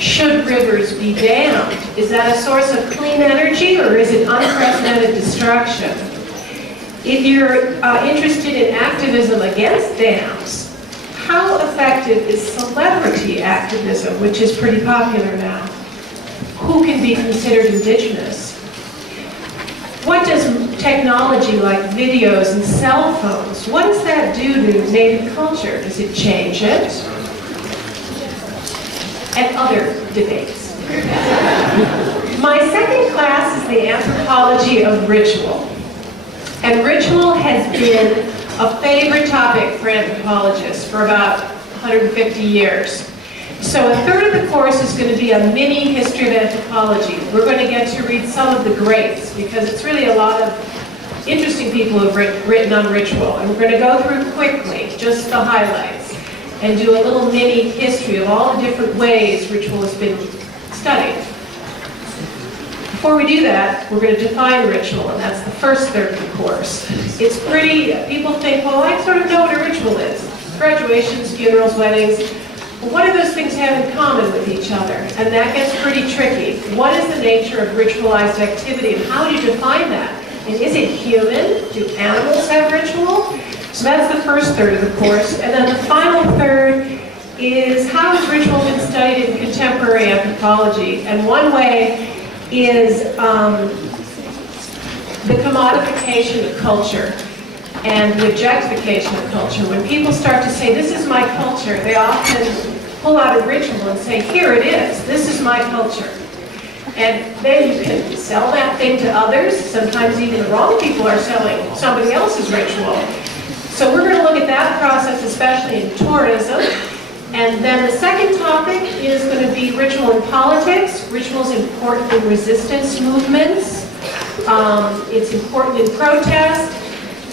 Should rivers be dammed? Is that a source of clean energy, or is it unprecedented destruction? If you're interested in activism against dams, how effective is celebrity activism, which is pretty popular now? Who can be considered indigenous? What does technology like videos and cell phones, what does that do to native culture? Does it change it? And other debates. My second class is the anthropology of ritual. And ritual has been a favorite topic for anthropologists for about 150 years. So a third of the course is going to be a mini history of anthropology. We're going to get to read some of the greats, because it's really a lot of interesting people who have written on ritual. And we're going to go through quickly, just the highlights, and do a little mini history of all the different ways ritual has been studied. Before we do that, we're going to define ritual, and that's the first third of the course. It's pretty, people think, well, I sort of know what a ritual is. Graduations, funerals, weddings. Well, what do those things have in common with each other? And that gets pretty tricky. What is the nature of ritualized activity, and how do you define that? And is it human? Do animals have ritual? So that's the first third of the course. And then the final third is how has ritual been studied in contemporary anthropology? And one way is the commodification of culture and the objectification of culture. When people start to say, this is my culture, they often pull out a ritual and say, here it is, this is my culture. And then you can sell that thing to others. Sometimes even the wrong people are selling somebody else's ritual. So we're going to look at that process, especially in tourism. And then the second topic is going to be ritual in politics. Ritual is important in resistance movements. It's important in protest.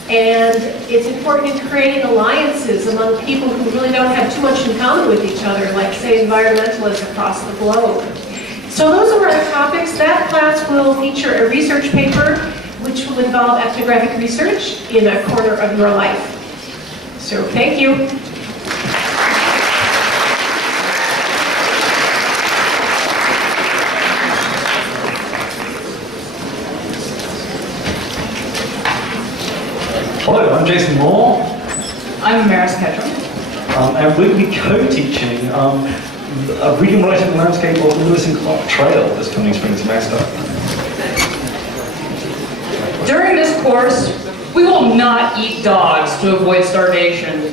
And it's important in creating alliances among people who really don't have too much in common with each other, like, say, environmentalists across the globe. So those are our topics. That class will feature a research paper which will involve ethnographic research in a corner of your life. So thank you. Hello, I'm Jason Moore. I'm Maris Ketchum. And we'll be co-teaching a reading, writing landscape of the Lewis and Clark Trail this coming spring semester. During this course, we will not eat dogs to avoid starvation,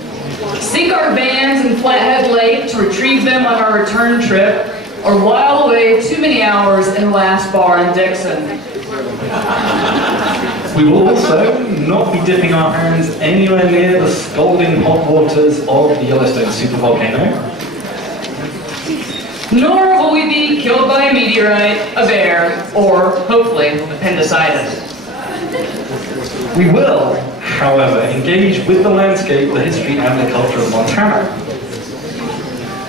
sink our vans in Flathead Lake to retrieve them on our return trip, or while away too many hours in the last bar in Dixon. We will also not be dipping our hands anywhere near the scalding hot waters of the Yellowstone supervolcano. Nor will we be killed by a meteorite, a bear, or, hopefully, appendicitis. We will, however, engage with the landscape, the history, and the culture of Montana.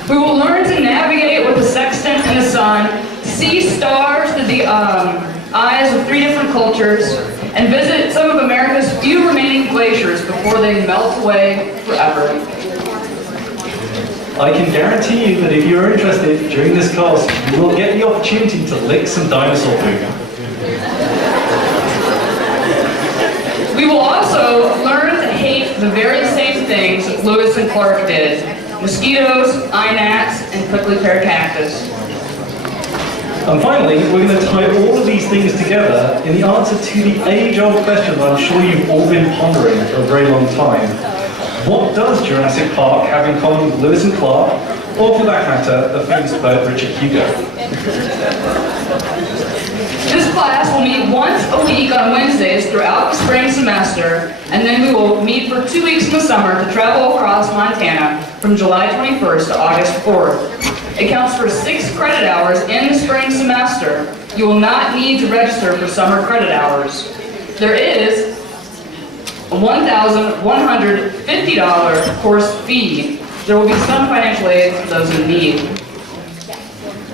We will learn to navigate with the sextant and the sun, see stars through the eyes of 3 different cultures, and visit some of America's few remaining glaciers before they melt away forever. I can guarantee you that if you're interested during this class, you will get the opportunity to lick some dinosaur food. We will also learn to hate the very same things that Lewis and Clark did: mosquitoes, eye gnats, and prickly pear cactus. And finally, we're going to tie all of these things together in the answer to the age-old question that I'm sure you've all been pondering for a very long time. What does Jurassic Park have in common with Lewis and Clark, or for that matter, the famous poet Richard Hugo? This class will meet once a week on Wednesdays throughout the spring semester, and then we will meet for 2 weeks in the summer to travel across Montana from July 21st to August 4th. It counts for 6 credit hours in the spring semester. You will not need to register for summer credit hours. There is a $1,150 course fee. There will be some financial aid for those in need.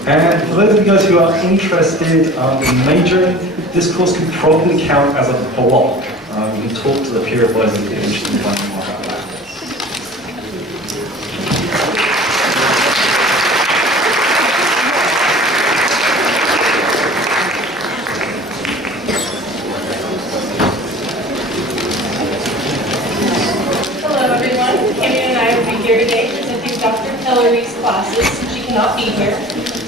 And for those of you guys who are interested in majoring, this course can probably count as a block. You can talk to the peer advisors if you're interested in finding more about that. Hello everyone, Kimmy and I will be here today presenting Dr. Hillary's classes. She cannot be here.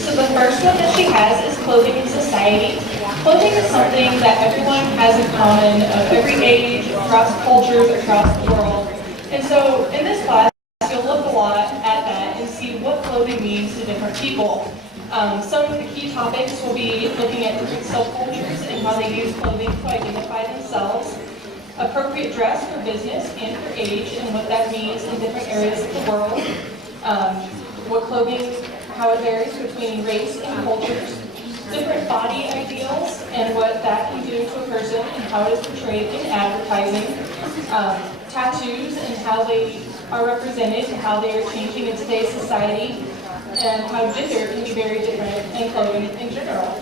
So the first one that she has is clothing in society. Clothing is something that everyone has in common of every age, across cultures, across the world. And so in this class, you'll look a lot at that and see what clothing means to different people. Some of the key topics will be looking at different subcultures and how they use clothing to identify themselves. Appropriate dress for business and for age and what that means in different areas of the world. What clothing, how it varies between race and cultures. Different body ideals and what that can do to a person and how it is portrayed in advertising. Tattoos and how they are represented and how they are changing in today's society. And how gender can be very different in clothing in general.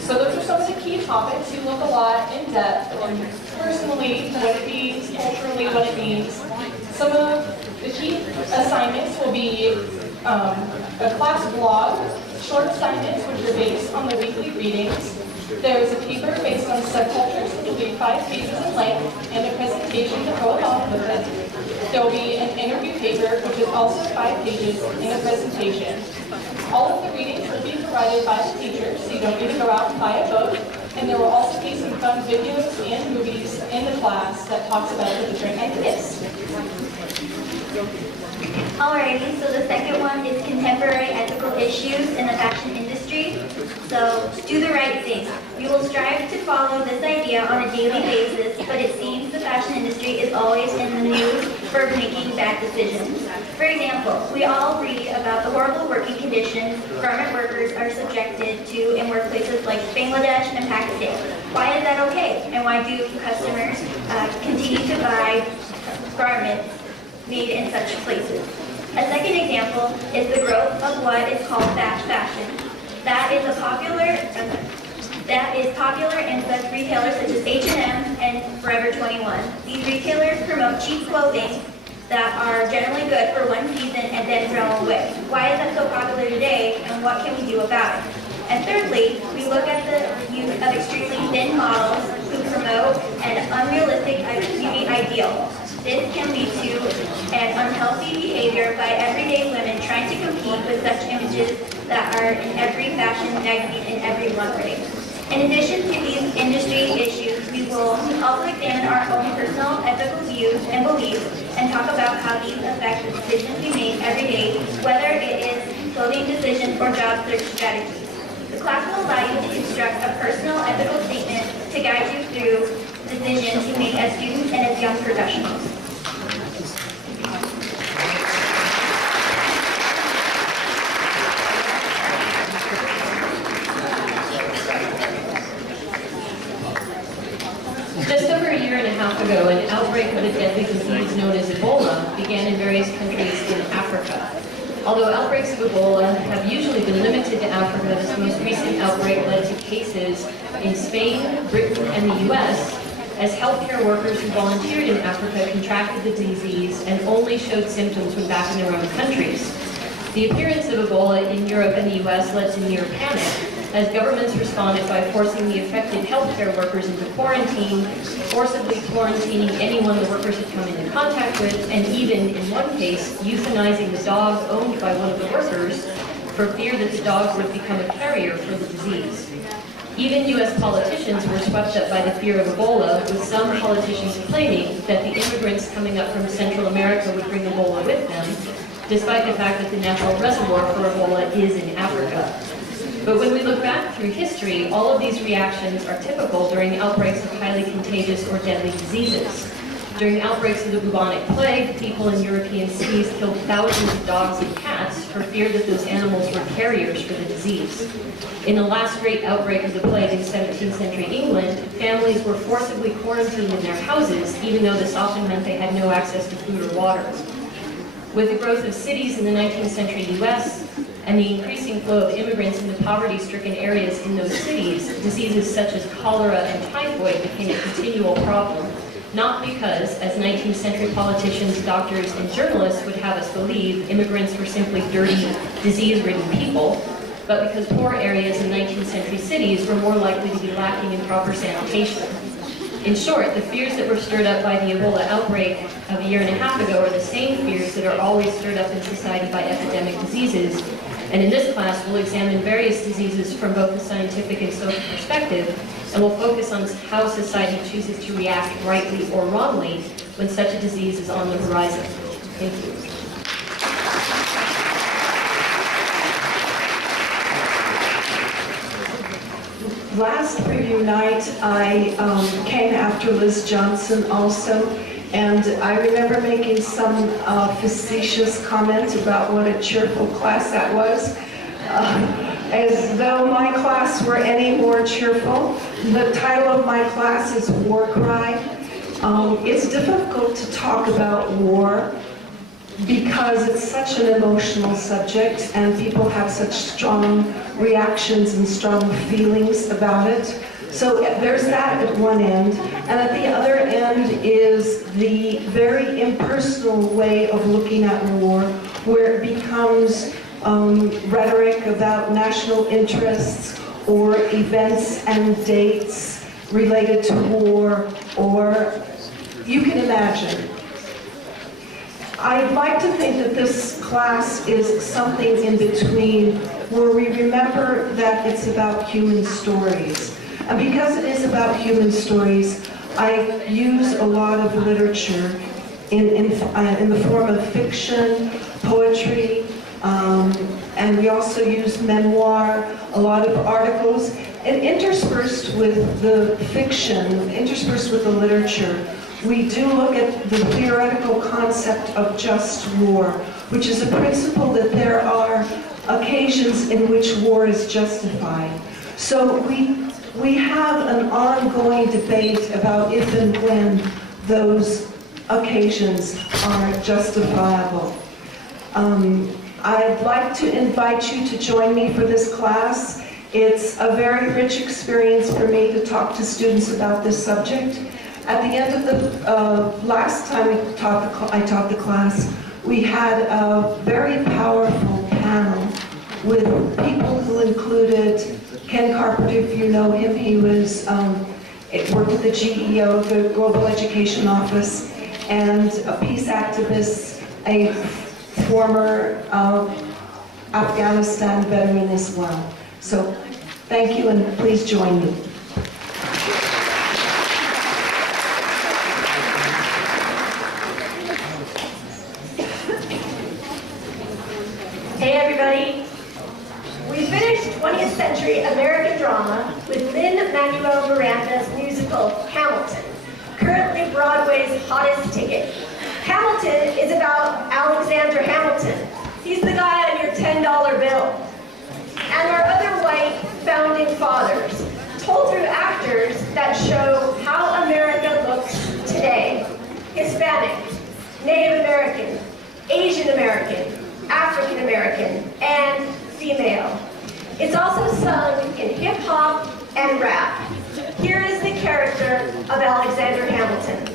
So those are some of the key topics. You look a lot in depth on personally what it means, culturally what it means. Some of the key assignments will be a class blog, short assignments which are based on the weekly readings. There is a paper based on subcultures which will be 5 pages in length and a presentation to go along with it. There will be an interview paper which is also 5 pages and a presentation. All of the readings will be provided by the teacher, so you don't need to go out and buy a book. And there will also be some fun videos and movies in the class that talks about the different ideas. Alrighty, so the second one is contemporary ethical issues in the fashion industry. So, do the right thing. We will strive to follow this idea on a daily basis, but it seems the fashion industry is always in the news for making bad decisions. For example, we all read about the horrible working conditions garment workers are subjected to in workplaces like Bangladesh and Pakistan. Why is that okay? And why do customers continue to buy garments made in such places? A second example is the growth of what is called fast fashion. That is popular in such retailers such as H&M and Forever 21. These retailers promote cheap clothing that are generally good for one season and then thrown away. Why is that so popular today, and what can we do about it? And thirdly, we look at the use of extremely thin models who promote an unrealistic beauty ideal. This can lead to an unhealthy behavior by everyday women trying to compete with such images that are in every fashion magazine and every runway. In addition to these industry issues, we will also examine our own personal ethical views and beliefs and talk about how these affect the decisions we make every day, whether it is clothing decisions or job search strategies. The class will allow you to construct a personal ethical statement to guide you through decisions you make as students and as young professionals. Just over a year and a half ago, an outbreak outbreak of the deadly disease known as Ebola began in various countries in Africa. Although outbreaks of Ebola have usually been limited to Africa, this most recent outbreak led to cases in Spain, Britain, and the US, as healthcare workers who volunteered in Africa contracted the disease and only showed symptoms when back in their own countries. The appearance of Ebola in Europe and the US led to near panic, as governments responded by forcing the affected healthcare workers into quarantine, forcibly quarantining anyone the workers had come into contact with, and even, in one case, euthanizing the dog owned by one of the workers for fear that the dog would become a carrier for the disease. Even U.S. politicians were swept up by the fear of Ebola, with some politicians claiming that the immigrants coming up from Central America would bring Ebola with them, despite the fact that the natural reservoir for Ebola is in Africa. But when we look back through history, all of these reactions are typical during outbreaks of highly contagious or deadly diseases. During outbreaks of the bubonic plague, people in European cities killed thousands of dogs and cats for fear that those animals were carriers for the disease. In the last great outbreak of the plague in 17th century England, families were forcibly quarantined in their houses, even though this often meant they had no access to food or water. With the growth of cities in the 19th century US and the increasing flow of immigrants into poverty-stricken areas in those cities, diseases such as cholera and typhoid became a continual problem. Not because, as 19th century politicians, doctors, and journalists would have us believe, immigrants were simply dirty, disease-ridden people, but because poor areas in 19th century cities were more likely to be lacking in proper sanitation. In short, the fears that were stirred up by the Ebola outbreak of a year and a half ago are the same fears that are always stirred up in society by epidemic diseases. And in this class, we'll examine various diseases from both the scientific and social perspective, and we'll focus on how society chooses to react rightly or wrongly when such a disease is on the horizon. Thank you. Last preview night, I came after Liz Johnson also, and I remember making some facetious comment about what a cheerful class that was. As though my class were any more cheerful. The title of my class is War Cry. It's difficult to talk about war because it's such an emotional subject and people have such strong reactions and strong feelings about it. So there's that at one end, and at the other end is the very impersonal way of looking at war, where it becomes rhetoric about national interests or events and dates related to war, or you can imagine. I'd like to think that this class is something in between, where we remember that it's about human stories. And because it is about human stories, I use a lot of literature in the form of fiction, poetry, and we also use memoir, a lot of articles, and interspersed with the fiction, interspersed with the literature, we do look at the theoretical concept of just war, which is a principle that there are occasions in which war is justified. So we have an ongoing debate about if and when those occasions are justifiable. I'd like to invite you to join me for this class. It's a very rich experience for me to talk to students about this subject. At the end of the last time I taught the class, we had a very powerful panel with people who included Ken Carpenter, if you know him. He was worked at the GEO, the Global Education Office, and a peace activist, a former Afghanistan veteran as well. So thank you, and please join me. Hey everybody. We finished 20th century American drama with Lin-Manuel Miranda's musical Hamilton, currently Broadway's hottest ticket. Hamilton is about Alexander Hamilton. He's the guy on your $10 bill. And our other white founding fathers, told through actors that show how America looks today. Hispanic, Native American, Asian American, African American, and female. It's also sung in hip hop and rap. Here is the character of Alexander Hamilton.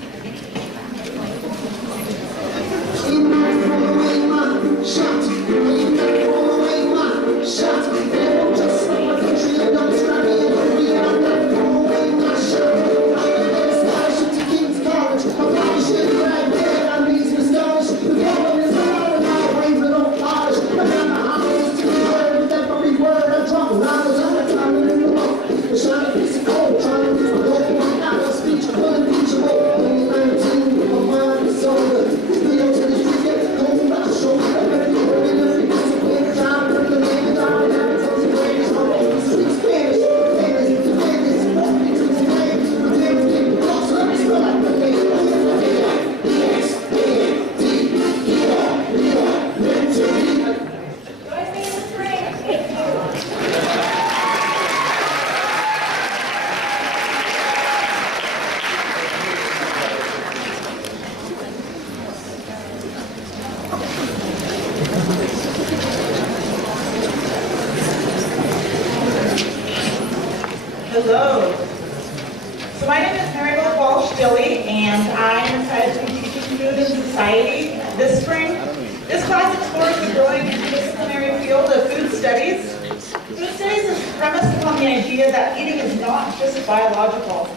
Hello. So my name is Mary Walsh Dilley, and I am excited to be teaching Food and Society this spring. This class explores the growing interdisciplinary field of food studies. Food studies is premised upon the idea that eating is not just biological.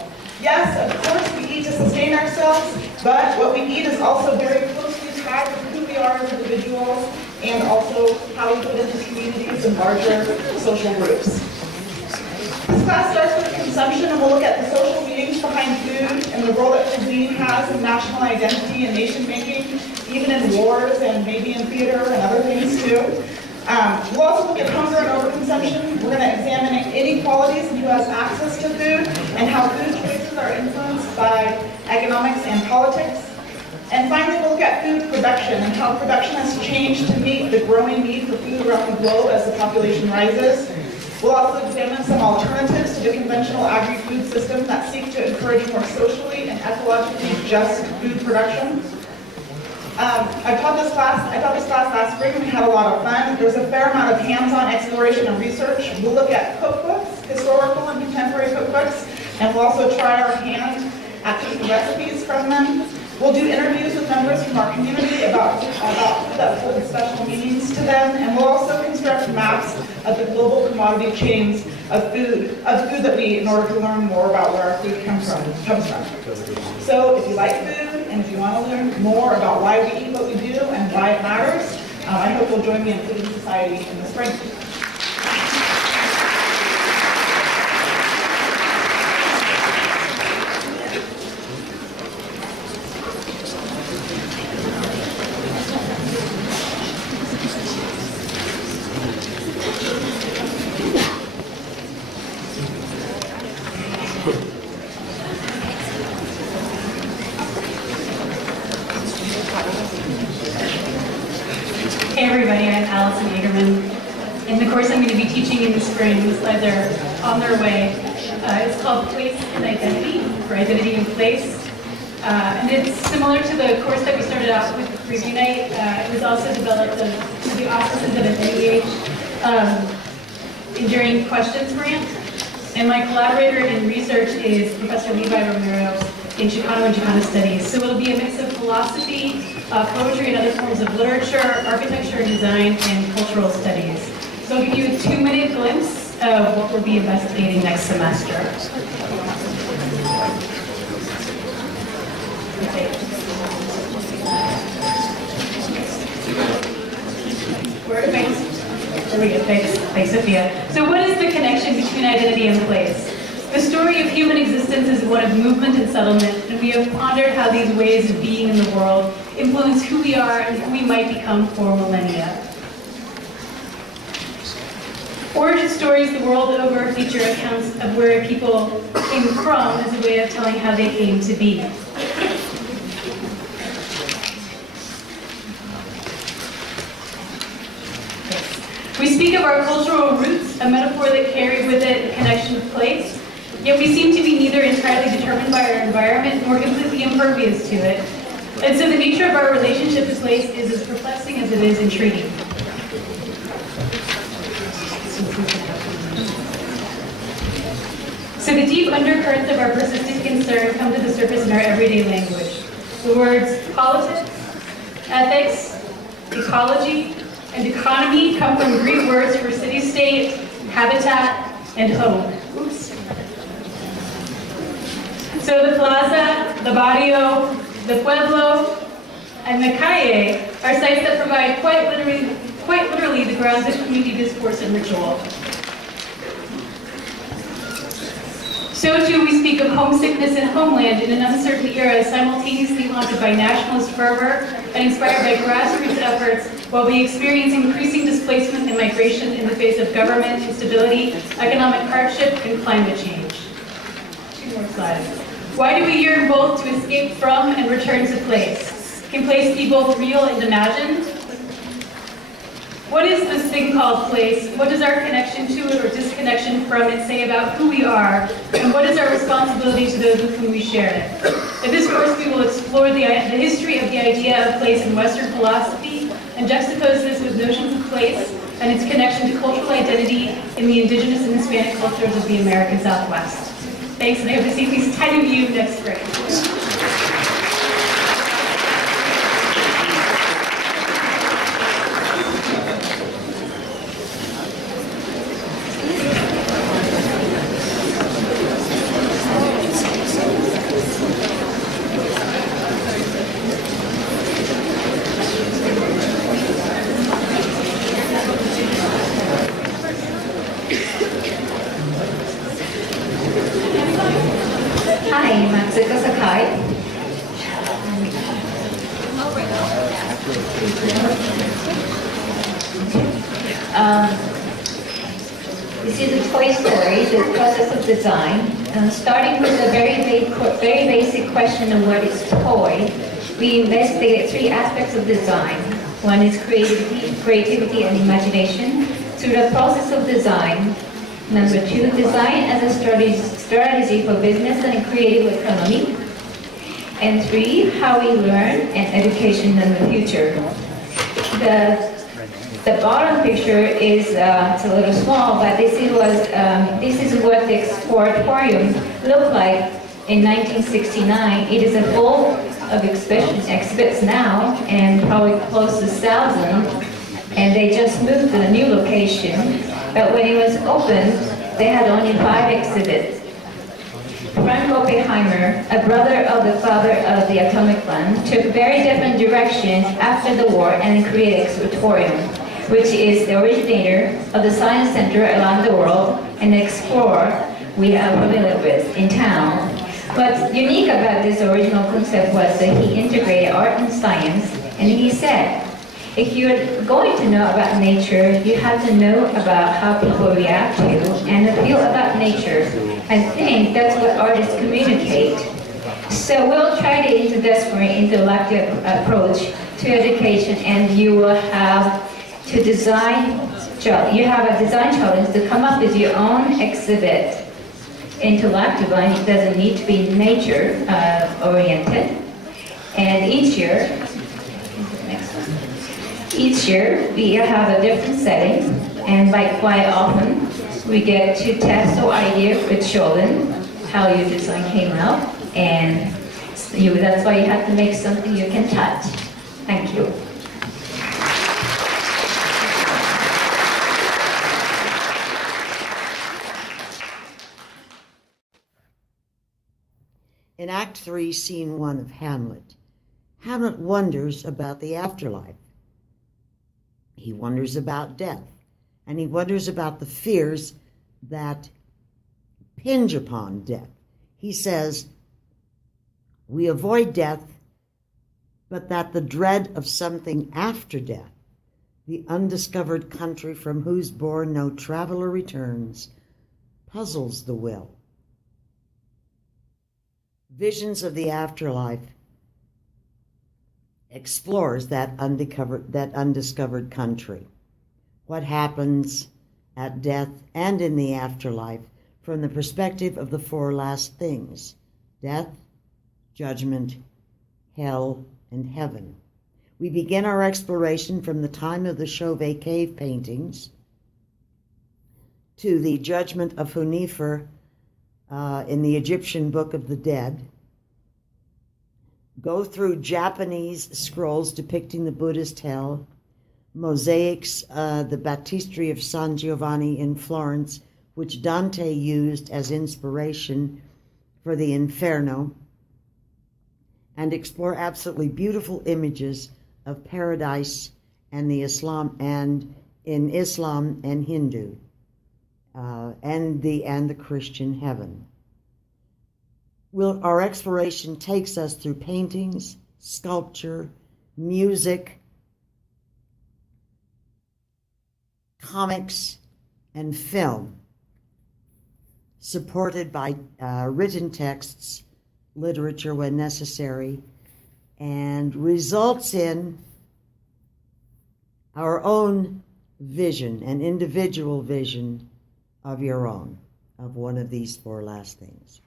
Yes, of course we eat to sustain ourselves, but what we eat is also very closely tied with who we are as individuals and also how we fit into communities and larger social groups. This class starts with consumption, and we'll look at the social meanings behind food and the role that cuisine has in national identity and nation making, even in wars and maybe in theater and other things too. We'll also look at hunger and overconsumption. We're going to examine inequalities and who has access to food and how food choices are influenced by economics and politics. And finally, we'll look at food production and how production has changed to meet the growing need for food around the globe as the population rises. We'll also examine some alternatives to the conventional agri-food system that seek to encourage more socially and ecologically just food production. I taught this class last spring. We had a lot of fun. There's a fair amount of hands-on exploration and research. We'll look at cookbooks, historical and contemporary cookbooks, and we'll also try our hand at taking recipes from them. We'll do interviews with members from our community about food that hold special meanings to them, and we'll also construct maps of the global commodity chains of food that we eat in order to learn more about where our food comes from. So if you like food and if you want to learn more about why we eat what we do and why it matters, I hope you'll join me in Food and Society in the spring. Hey everybody, I'm Allison Agerman. And the course I'm going to be teaching in the spring is either on their way. It's called Place and Identity, or Identity and Place. And it's similar to the course that we started out with PreviewNight. It was also developed through the auspices of an NEH Enduring Questions grant. And my collaborator in research is Professor Levi Romero in Chicano and Chicana Studies. So it'll be a mix of philosophy, poetry and other forms of literature, architecture and design, and cultural studies. So I'll give you a 2-minute glimpse of what we'll be investigating next semester. Where thanks. There we go. Thanks, Sophia. So what is the connection between identity and place? The story of human existence is one of movement and settlement, and we have pondered how these ways of being in the world influence who we are and who we might become for millennia. Origin stories the world over feature accounts of where people came from as a way of telling how they came to be. We speak of our cultural roots, a metaphor that carries with it a connection of place, yet we seem to be neither entirely determined by our environment nor completely impervious to it. And so the nature of our relationship to place is as perplexing as it is intriguing. So the deep undercurrents of our persistent concern come to the surface in our everyday language. The words politics, ethics, ecology, and economy come from Greek words for city-state, habitat, and home. Oops. So the plaza, the barrio, the pueblo, and the calle are sites that provide quite literally the grounds of community discourse and ritual. So too we speak of homesickness and homeland in an uncertain era, simultaneously haunted by nationalist fervor and inspired by grassroots efforts, while we experience increasing displacement and migration in the face of government instability, economic hardship, and climate change. 2 more slides. Why do we yearn both to escape from and return to place? Can place be both real and imagined? What is this thing called place? What does our connection to it or disconnection from it say about who we are? And what is our responsibility to those with whom we share it? In this course, we will explore the history of the idea of place in Western philosophy and juxtapose this with notions of place and its connection to cultural identity in the indigenous and Hispanic cultures of the American Southwest. Thanks, and I hope to see at least 10 of you next spring. This is a Toy Story, the process of design. Starting with a very basic question of what is toy, we investigate 3 aspects of design. One is creativity and imagination through the process of design. Number 2, design as a strategy for business and creative economy. And 3, how we learn and education in the future. The bottom picture is it's a little small, but this is what the Sportatorium looked like in 1969. It is a full of exhibits now, and probably close to 1,000. And they just moved to a new location. But when it was opened, they had only 5 exhibits. Frank Oppenheimer, a brother of the father of the atomic bomb, took very different directions after the war and created Sportatorium, which is the originator of the science center around the world and the explorer we are familiar with in town. What's unique about this original concept was that he integrated art and science, and he said, if you're going to know about nature, you have to know about how people react to and feel about nature. I think that's what artists communicate. So we'll try to interdisciplinary, interactive approach to education, and you will have to design, you have a design challenge to come up with your own exhibit. Interactive, it doesn't need to be nature oriented. And each year we have a different setting, and quite often we get to test or idea with children how your design came out, and that's why you have to make something you can touch. Thank you. In Act 3, Scene 1 of Hamlet, Hamlet wonders about the afterlife. He wonders about death, and he wonders about the fears that hinge upon death. He says, we avoid death, but that the dread of something after death, the undiscovered country from whose bourne no traveler returns, puzzles the will. Visions of the afterlife explores that undiscovered country. What happens at death and in the afterlife from the perspective of the 4 last things: death, judgment, hell, and heaven. We begin our exploration from the time of the Chauvet cave paintings to the judgment of Hunefer in the Egyptian Book of the Dead, go through Japanese scrolls depicting the Buddhist hell, mosaics, the baptistry of San Giovanni in Florence, which Dante used as inspiration for the Inferno, and explore absolutely beautiful images of paradise and the Islam and in Islam and Hindu, and the Christian heaven. Our exploration takes us through paintings, sculpture, music, comics, and film, supported by written texts, literature when necessary, and results in our own vision, an individual vision of your own, of one of these four last things.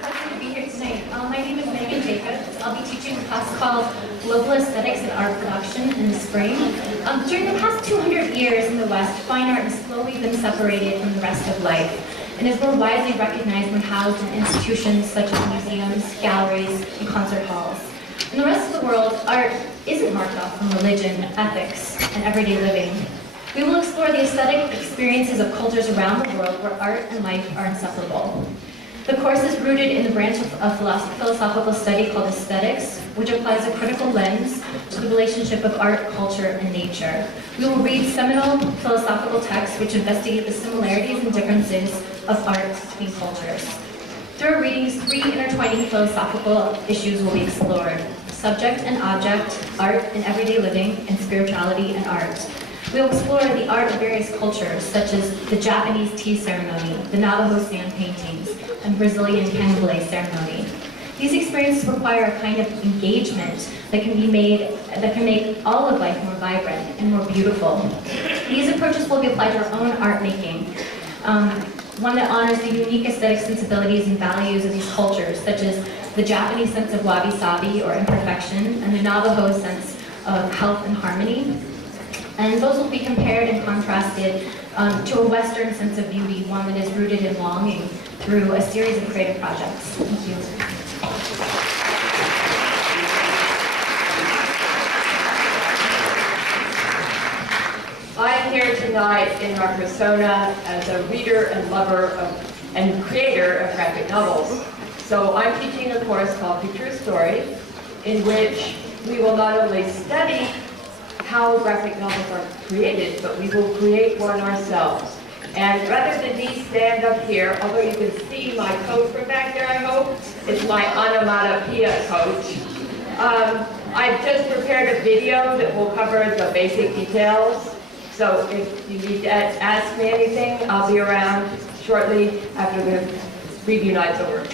Pleasure to be here tonight. My name is Megan Jacobs. I'll be teaching a class called Global Aesthetics and Art Production in the spring. During the past 200 years in the West, fine art has slowly been separated from the rest of life and is more widely recognized when housed in institutions such as museums, galleries, and concert halls. In the rest of the world, art isn't marked off from religion, ethics, and everyday living. We will explore the aesthetic experiences of cultures around the world where art and life are inseparable. The course is rooted in the branch of philosophical study called aesthetics, which applies a critical lens to the relationship of art, culture, and nature. We will read seminal philosophical texts which investigate the similarities and differences of art between cultures. Through our readings, three intertwining philosophical issues will be explored: subject and object, art and everyday living, and spirituality and art. We will explore the art of various cultures, such as the Japanese tea ceremony, the Navajo sand paintings, and Brazilian candomblé ceremony. These experiences require a kind of engagement that can make all of life more vibrant and more beautiful. These approaches will be applied to our own art making, one that honors the unique aesthetic sensibilities and values of these cultures, such as the Japanese sense of wabi-sabi or imperfection, and the Navajo sense of health and harmony. And those will be compared and contrasted to a Western sense of beauty, one that is rooted in longing, through a series of creative projects. Thank you. I'm here tonight in our persona as a reader and lover of, and creator of graphic novels. So I'm teaching a course called Picture a Story, in which we will not only study how graphic novels are created, but we will create one ourselves. And rather than me stand up here, although you can see my coat from back there, I hope, it's my onomatopoeia coat. I've just prepared a video that will cover the basic details. So if you need to ask me anything, I'll be around shortly after the preview night's over.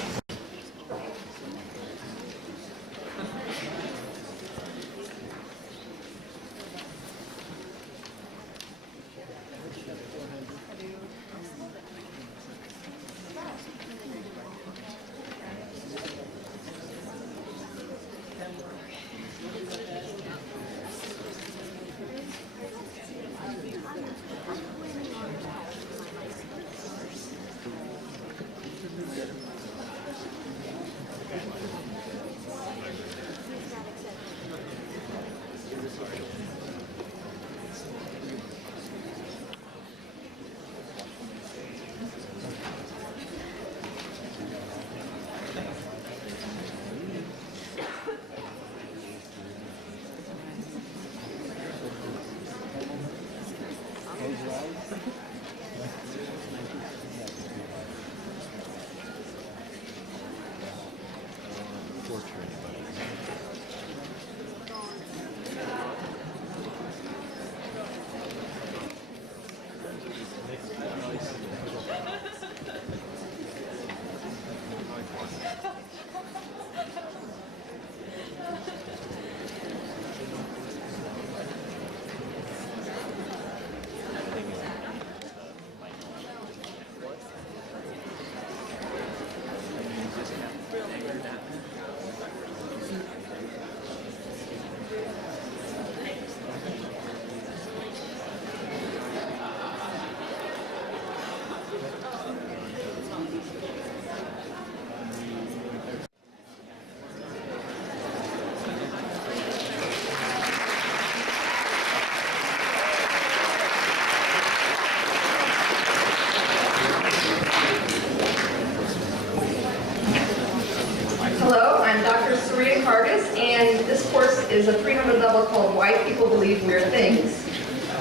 Serena Cargus, and this course is a 300 level called Why People Believe Weird Things.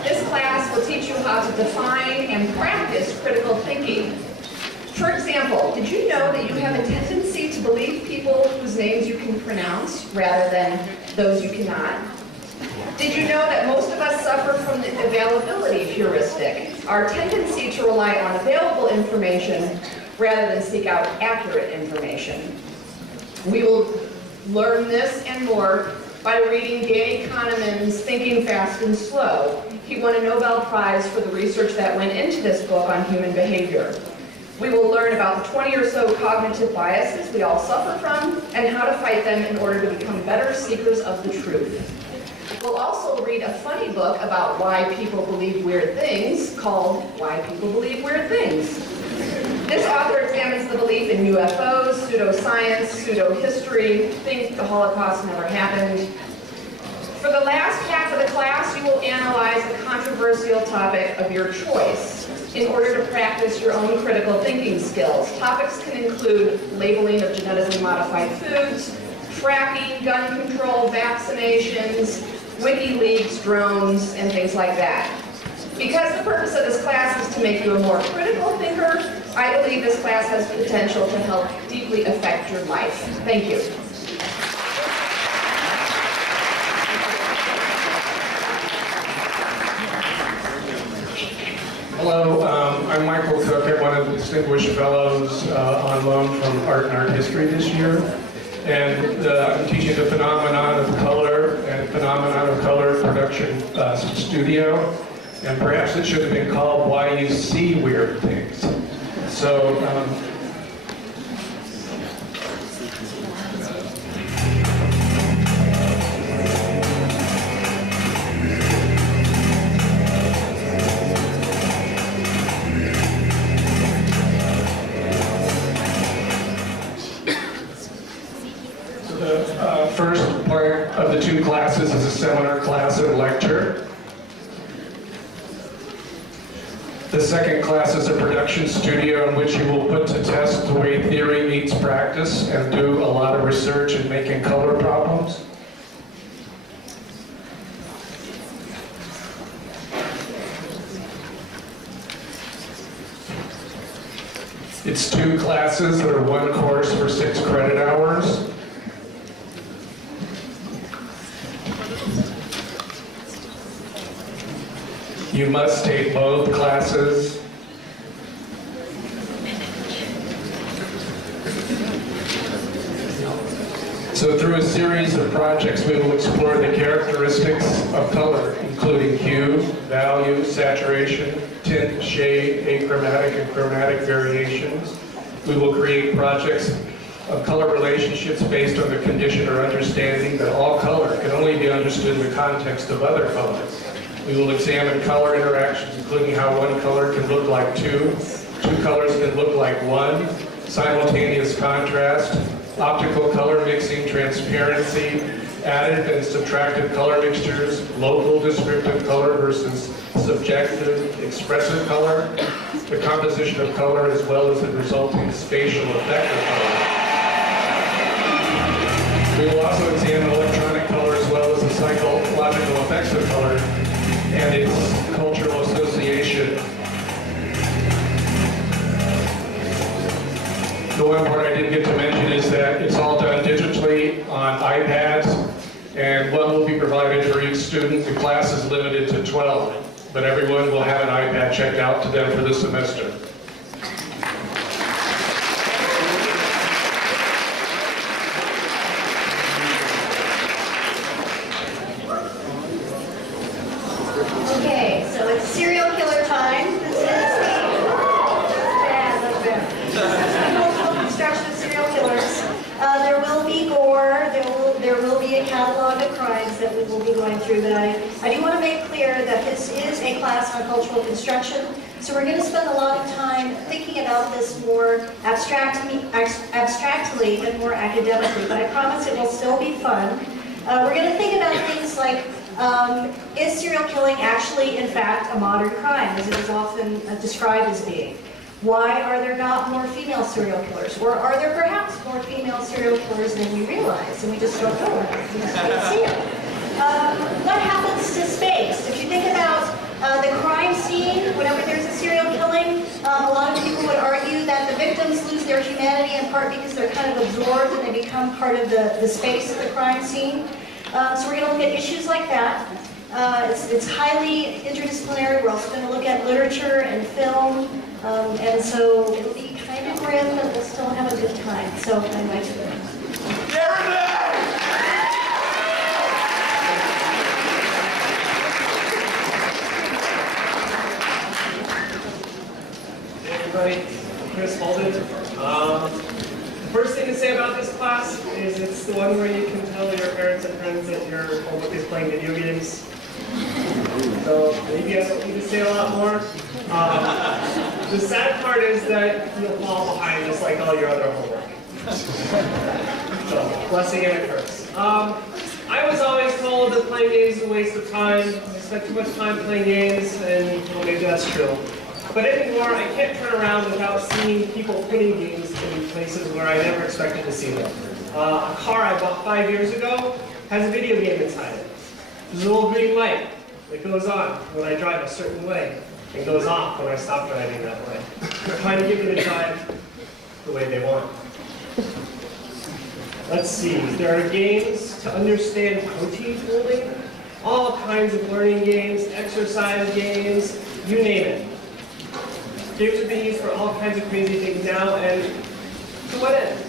This class will teach you how to define and practice critical thinking. For example, did you know that you have a tendency to believe people whose names you can pronounce rather than those you cannot? Did you know that most of us suffer from the availability heuristic, our tendency to rely on available information rather than seek out accurate information? We will learn this and more by reading Danny Kahneman's Thinking Fast and Slow. He won a Nobel Prize for the research that went into this book on human behavior. We will learn about the 20 or so cognitive biases we all suffer from and how to fight them in order to become better seekers of the truth. We'll also read a funny book about why people believe weird things called Why People Believe Weird Things. This author examines the belief in UFOs, pseudoscience, pseudo-history, think the Holocaust never happened. For the last half of the class, you will analyze a controversial topic of your choice in order to practice your own critical thinking skills. Topics can include labeling of genetically modified foods, fracking, gun control, vaccinations, WikiLeaks, drones, and things like that. Because the purpose of this class is to make you a more critical thinker, I believe this class has the potential to help deeply affect your life. Thank you. Hello, I'm Michael Cook. I'm one of the Distinguished Fellows on loan from Art and Art History this year. And I'm teaching the phenomenon of color and phenomenon of color production studio. And perhaps it should have been called Why You See Weird Things. So, the first part of the two classes is a seminar class and a lecture. The second class is a production studio in which you will put to test the way theory meets practice and do a lot of research in making color problems. It's two classes that are one course for 6 credit hours. You must take both classes. So through a series of projects, we will explore the characteristics of color, including hue, value, saturation, tint, shade, achromatic and chromatic variations. We will create projects of color relationships based on the condition or understanding that all color can only be understood in the context of other colors. We will examine color interactions, including how one color can look like two colors can look like one, simultaneous contrast, optical color mixing, transparency, additive and subtractive color mixtures, local descriptive color versus subjective expressive color, the composition of color as well as the resulting spatial effect of color. We will also examine electronic color as well as the psychological effects of color and its cultural association. The one part I didn't get to mention is that it's all done digitally on iPads, and one will be provided for each student. The class is limited to 12, but everyone will have an iPad checked out to them for this semester. Okay, so it's serial killer time. This is construction of serial killers. There will be gore. There will be a catalog of crimes that we will be going through. But I do want to make clear that this is a class on cultural construction. So we're going to spend a lot of time thinking about this more abstractly and more academically. But I promise it will still be fun. We're going to think about things like, is serial killing actually, in fact, a modern crime, as it is often described as being? Why are there not more female serial killers? Or are there perhaps more female serial killers than we realize and we just don't know it? We just can't see it. What happens to space? If you think about the crime scene, whenever there's a serial killing, a lot of people would argue that the victims lose their humanity in part because they're kind of absorbed and they become part of the space of the crime scene. So we're going to look at issues like that. It's highly interdisciplinary. We're also going to look at literature and film. And so it'll be kind of grim, but we'll still have a good time. So I invite you there. Hey everybody, I'm Chris Holden. The first thing to say about this class is it's the one where you can tell your parents and friends that your homework is playing video games. So maybe I don't need to say a lot more. The sad part is that you'll fall behind just like all your other homework. So, blessing and a curse. I was always told that playing games is a waste of time. I spent too much time playing games, and well, maybe that's true. But anymore, I can't turn around without seeing people putting games in places where I never expected to see them. A car I bought 5 years ago has a video game inside it. There's a little green light that goes on when I drive a certain way and goes off when I stop driving that way. They're trying to get me to drive the way they want. Let's see, there are games to understand protein folding, all kinds of learning games, exercise games, you name it. Games are being used for all kinds of crazy things now, and to what end?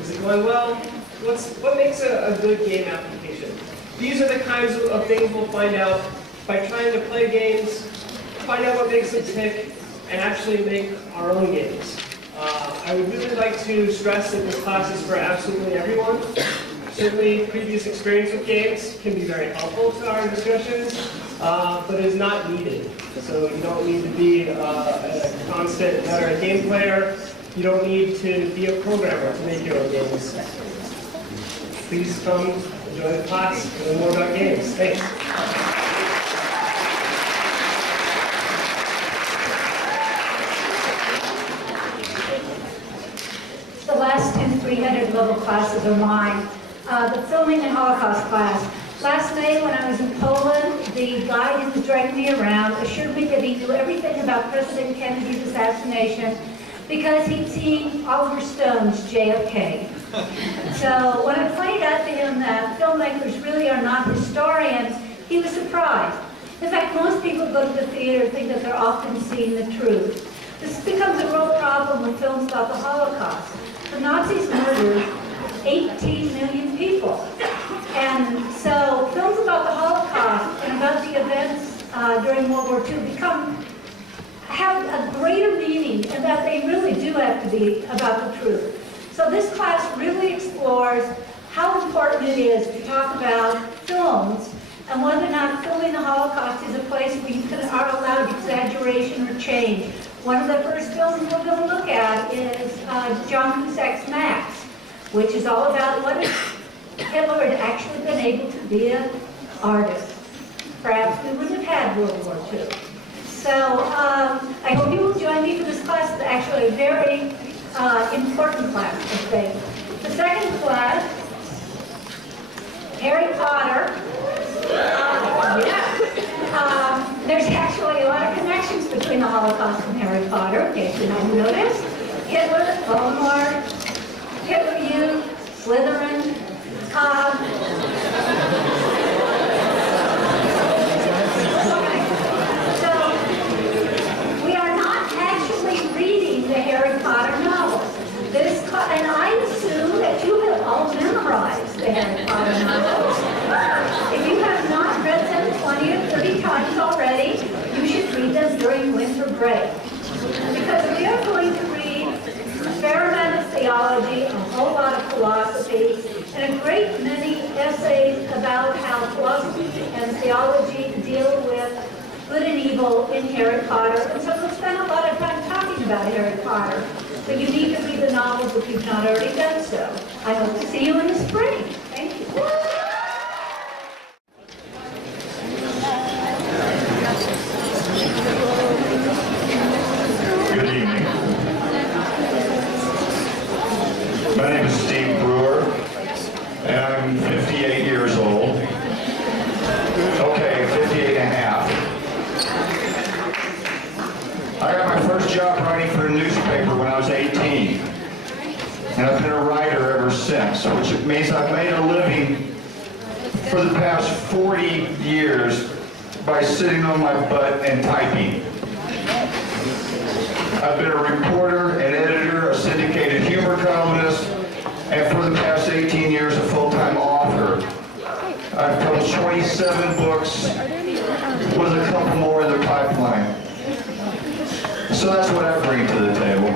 Is it going well? What makes a good game application? These are the kinds of things we'll find out by trying to play games, find out what makes them tick, and actually make our own games. I would really like to stress that this class is for absolutely everyone. Certainly, previous experience with games can be very helpful to our discussions, but is not needed. So you don't need to be a constant veteran game player. You don't need to be a programmer to make your own games. Please come enjoy the class and learn more about games. Thanks. The last two 300 level classes are mine. The filming and Holocaust class. Last night when I was in Poland, the guy who was driving me around assured me that he knew everything about President Kennedy's assassination because he'd seen Oliver Stone's JFK. So when I pointed out to him that filmmakers really are not historians, he was surprised. In fact, most people go to the theater and think that they're often seeing the truth. This becomes a real problem with films about the Holocaust. The Nazis murdered 18 million people. And so films about the Holocaust and about the events during World War II have a greater meaning and that they really do have to be about the truth. So this class really explores how important it is to talk about films and whether or not filming the Holocaust is a place where you are allowed exaggeration or change. One of the first films we're going to look at is John Cusack's Max, which is all about what if Hitler had actually been able to be an artist. Perhaps we wouldn't have had World War II. So I hope you will join me for this class. It's actually a very important class, I think. The second class, Harry Potter. There's actually a lot of connections between the Holocaust and Harry Potter, in case you haven't noticed. Hitler, Voldemort, Hitler Youth, Slytherin. So we are not actually reading the Harry Potter novels. And I assume that you have all memorized the Harry Potter novels. If you have not read them 20 or 30 times already, you should read them during winter break. Because we are going to read a fair amount of theology, a whole lot of philosophy, and a great many essays about how philosophy and theology deal with good and evil in Harry Potter. And so we'll spend a lot of time talking about Harry Potter. But you need to read the novels if you've not already done so. I hope to see you in the spring. Thank you. Good evening. and I'm 58 years old. Okay, 58 and a half. I got my first job writing for a newspaper when I was 18. And I've been a writer ever since, which means I've made a living for the past 40 years by sitting on my butt and typing. I've been a reporter, an editor, a syndicated humor columnist, and for the past 18 years, a full-time author. I've published 27 books with a couple more in the pipeline. So that's what I bring to the table.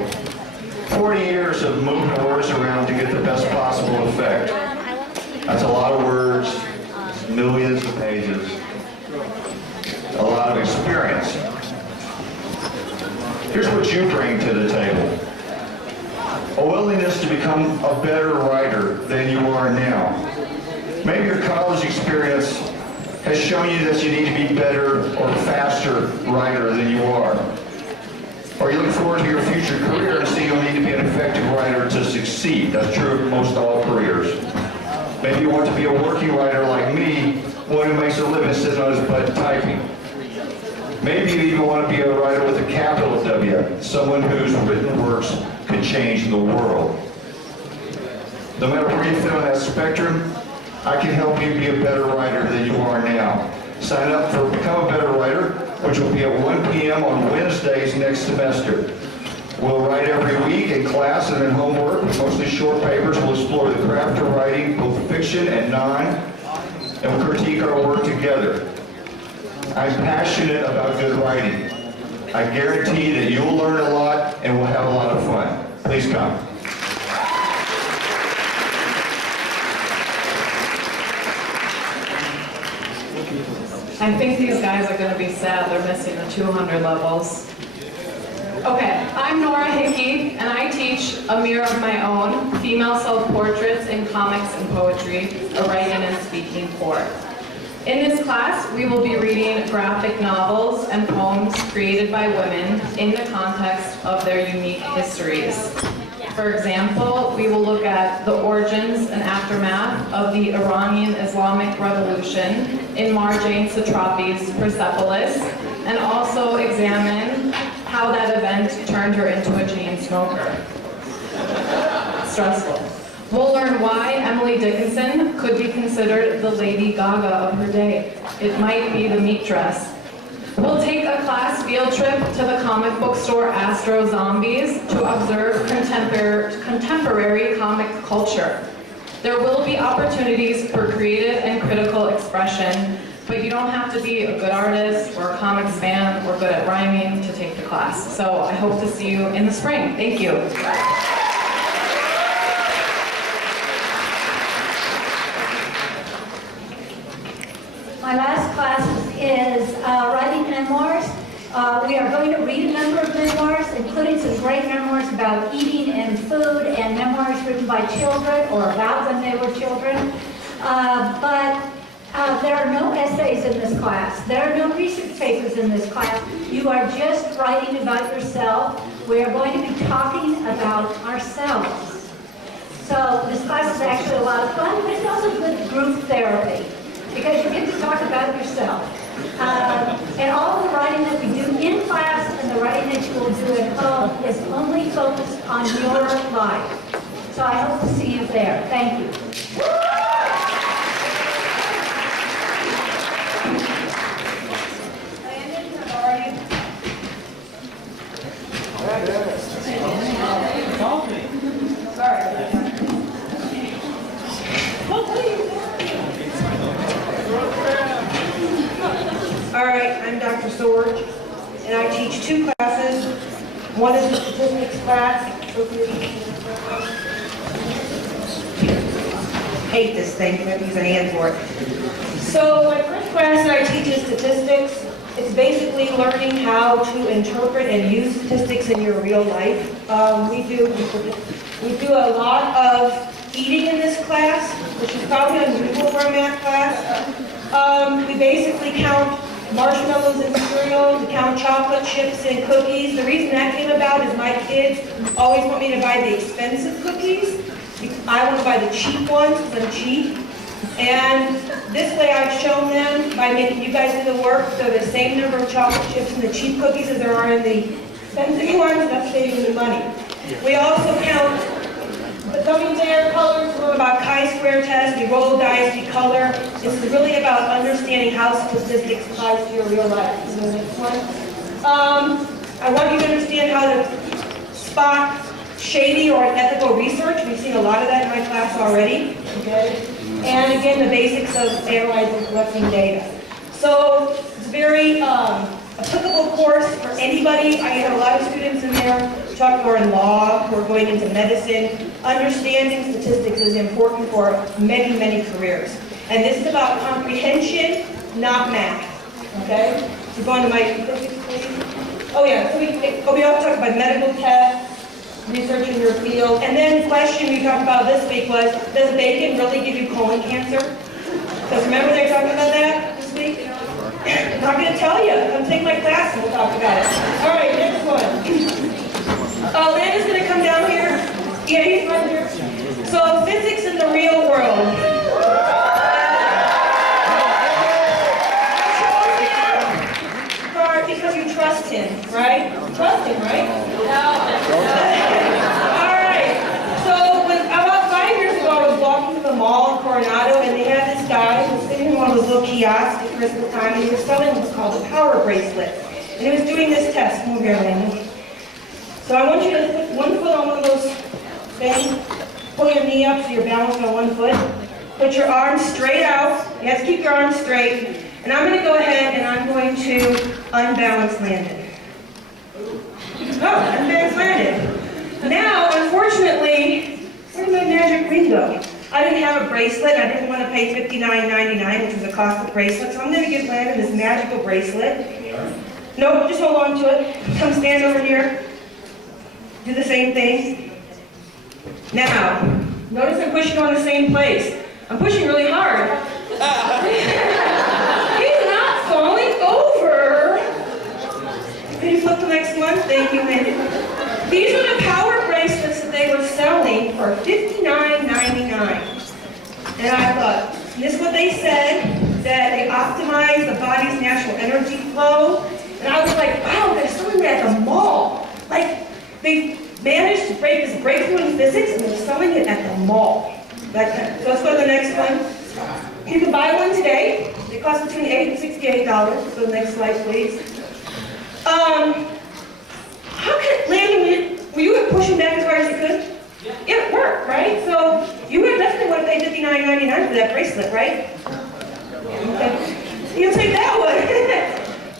40 years of moving words around to get the best possible effect. That's a lot of words, millions of pages, a lot of experience. Here's what you bring to the table. A willingness to become a better writer than you are now. Maybe your college experience has shown you that you need to be better or faster writer than you are. Or you look forward to your future career and see you'll need to be an effective writer to succeed. That's true of most all careers. Maybe you want to be a working writer like me, one who makes a living sitting on his butt typing. Maybe you even want to be a writer with a capital W, someone whose written works could change the world. No matter where you fit on that spectrum, I can help you be a better writer than you are now. Sign up for Become a Better Writer, which will be at 1 p.m. on Wednesdays next semester. We'll write every week in class and in homework, mostly short papers. We'll explore the craft of writing, both fiction and non, and we'll critique our work together. I'm passionate about good writing. I guarantee that you'll learn a lot and we'll have a lot of fun. Please come. I think these guys are going to be sad they're missing the 200 levels. Okay, I'm Nora Hickey, and I teach A Mirror of My Own, Female Self-Portraits in Comics and Poetry, a Writing and Speaking Course. In this class, we will be reading graphic novels and poems created by women in the context of their unique histories. For example, we will look at the origins and aftermath of the Iranian Islamic Revolution in Marjane Satrapi's Persepolis, and also examine how that event turned her into a chain smoker. Stressful. We'll learn why Emily Dickinson could be considered the Lady Gaga of her day. It might be the meat dress. We'll take a class field trip to the comic book store Astro Zombies to observe contemporary comic culture. There will be opportunities for creative and critical expression, but you don't have to be a good artist or a comics fan or good at rhyming to take the class. So I hope to see you in the spring. Thank you. My last class is writing memoirs. We are going to read a number of memoirs, including some great memoirs about eating and food, and memoirs written by children or about when they were children. But there are no essays in this class. There are no research papers in this class. You are just writing about yourself. We are going to be talking about ourselves. So this class is actually a lot of fun, but it's also good group therapy, because you get to talk about yourself. And all the writing that we do in class and the writing that you will do at home is only focused on your life. So I hope to see you there. Thank you. All right, I'm Dr. Sorge, and I teach two classes. One is the statistics class. Hate this thing, I have to use a hand for it. So my first class that I teach is statistics. It's basically learning how to interpret and use statistics in your real life. We do a lot of eating in this class, which is probably unusual for a math class. We basically count marshmallows and cereal, we count chocolate chips and cookies. The reason that came about is my kids always want me to buy the expensive cookies I want to buy the cheap ones because I'm cheap. And this way I've shown them by making you guys do the work, so the same number of chocolate chips in the cheap cookies as there are in the expensive ones, that's saving you money. We also count the gummy bear colors, we're about chi-square test, we roll dice, we color. This is really about understanding how statistics applies to your real life. So the next one. I want you to understand how to spot shady or unethical research. We've seen a lot of that in my class already. Okay? And again, the basics of analyzing and collecting data. So it's a very applicable course for anybody. I have a lot of students in there who are in law, who are going into medicine. Understanding statistics is important for many, many careers. And this is about comprehension, not math. Okay? So go on to my statistics, please. Oh yeah, so we also talked about medical tests, research in your field. And then the question we talked about this week was, does bacon really give you colon cancer? Because remember they talked about that this week? I'm not going to tell you. Come take my class and we'll talk about it. All right, next one. Landon's going to come down here. Yeah, he's right here. So physics in the real world. Because you trust him, right? Trust him, right? All right. So about 5 years ago, I was walking to the mall in Coronado, and they had this guy who was sitting in one of those little kiosks at Christmas time, and he was selling what's called a power bracelet. And he was doing this test. Come over here, Landon. So I want you to put one foot on one of those things. Pull your knee up so you're balanced on one foot. Put your arms straight out. You have to keep your arms straight. And I'm going to go ahead and I'm going to unbalance Landon. Oh, unbalance Landon. Now, unfortunately, where did my magic ring go? I didn't have a bracelet. I didn't want to pay $59.99, which was the cost of the bracelet. So I'm going to give Landon this magical bracelet. Nope, just hold on to it. Come stand over here. Do the same thing. Now, notice I'm pushing on the same place. I'm pushing really hard. He's not falling over. Can you flip the next one? Thank you, Mandy. These are the power bracelets that they were selling for $59.99. And I thought, this is what they said, that they optimize the body's natural energy flow. And I was like, wow, they're selling that at the mall. Like, they managed to break this breakthrough in physics and they're selling it at the mall. So let's go to the next one. You can buy one today. They cost between $8 and $68. So the next slide, please. How could Landon, were you pushing back as hard as you could? Yeah, it worked, right? So you would definitely want to pay $59.99 for that bracelet, right? Okay. You'll take that one.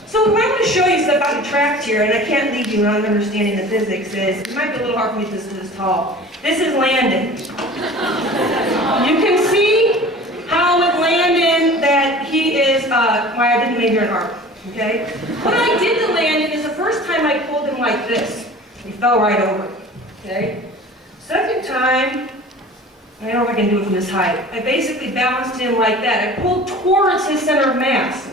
So what I'm going to show you stuff about the tracks here, and I can't leave you not understanding the physics, is it might be a little hard for me to do this tall. This is Landon. You can see how with Landon that he is, why I didn't major in art, okay? What I did to Landon is the first time I pulled him like this. He fell right over, okay? Second time, I don't know if I can do it from this height. I basically balanced him like that. I pulled towards his center of mass.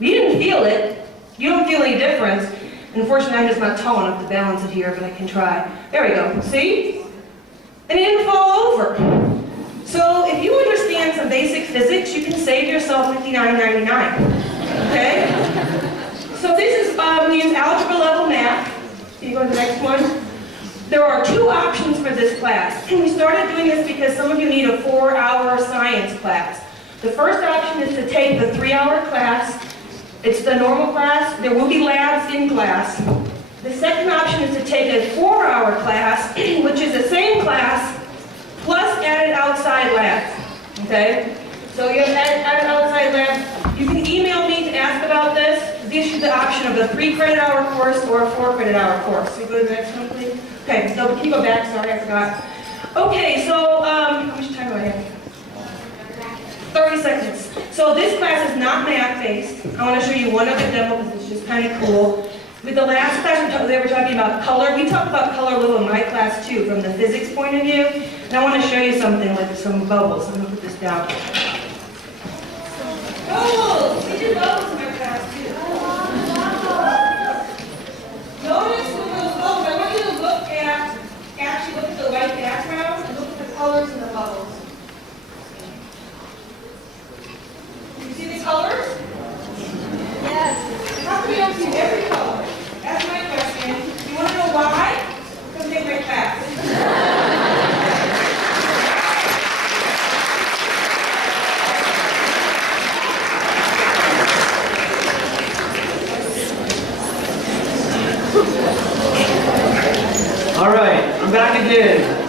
You didn't feel it. You don't feel any difference. Unfortunately, I'm just not tall enough to balance it here, but I can try. There we go. See? And he didn't fall over. So if you understand some basic physics, you can save yourself $59.99. Okay? So this is, we use algebra level math. Can you go to the next one? There are two options for this class. And we started doing this because some of you need a 4-hour science class. The first option is to take the 3-hour class. It's the normal class. There will be labs in class. The second option is to take a 4-hour class, which is the same class, plus added outside labs. Okay? So you have added outside labs. You can email me to ask about this. This is the option of a 3-credit-hour course or a 4-credit-hour course. So go to the next one, please. Okay, so can you go back? Sorry, I forgot. Okay, so how much time do I have? 30 seconds. So this class is not math-based. I want to show you one other demo because it's just kind of cool. With the last class, they were talking about color. We talked about color a little in my class too, from the physics point of view. And I want to show you something with some bubbles. I'm going to put this down. Bubbles! We did bubbles in our class too. Notice with those bubbles, I want you to actually look at the white background and look at the color colors in the bubbles. Do you see the colors? Yes. How come you don't see every color? That's my question. You want to know why? Come take my class. All right, I'm back again.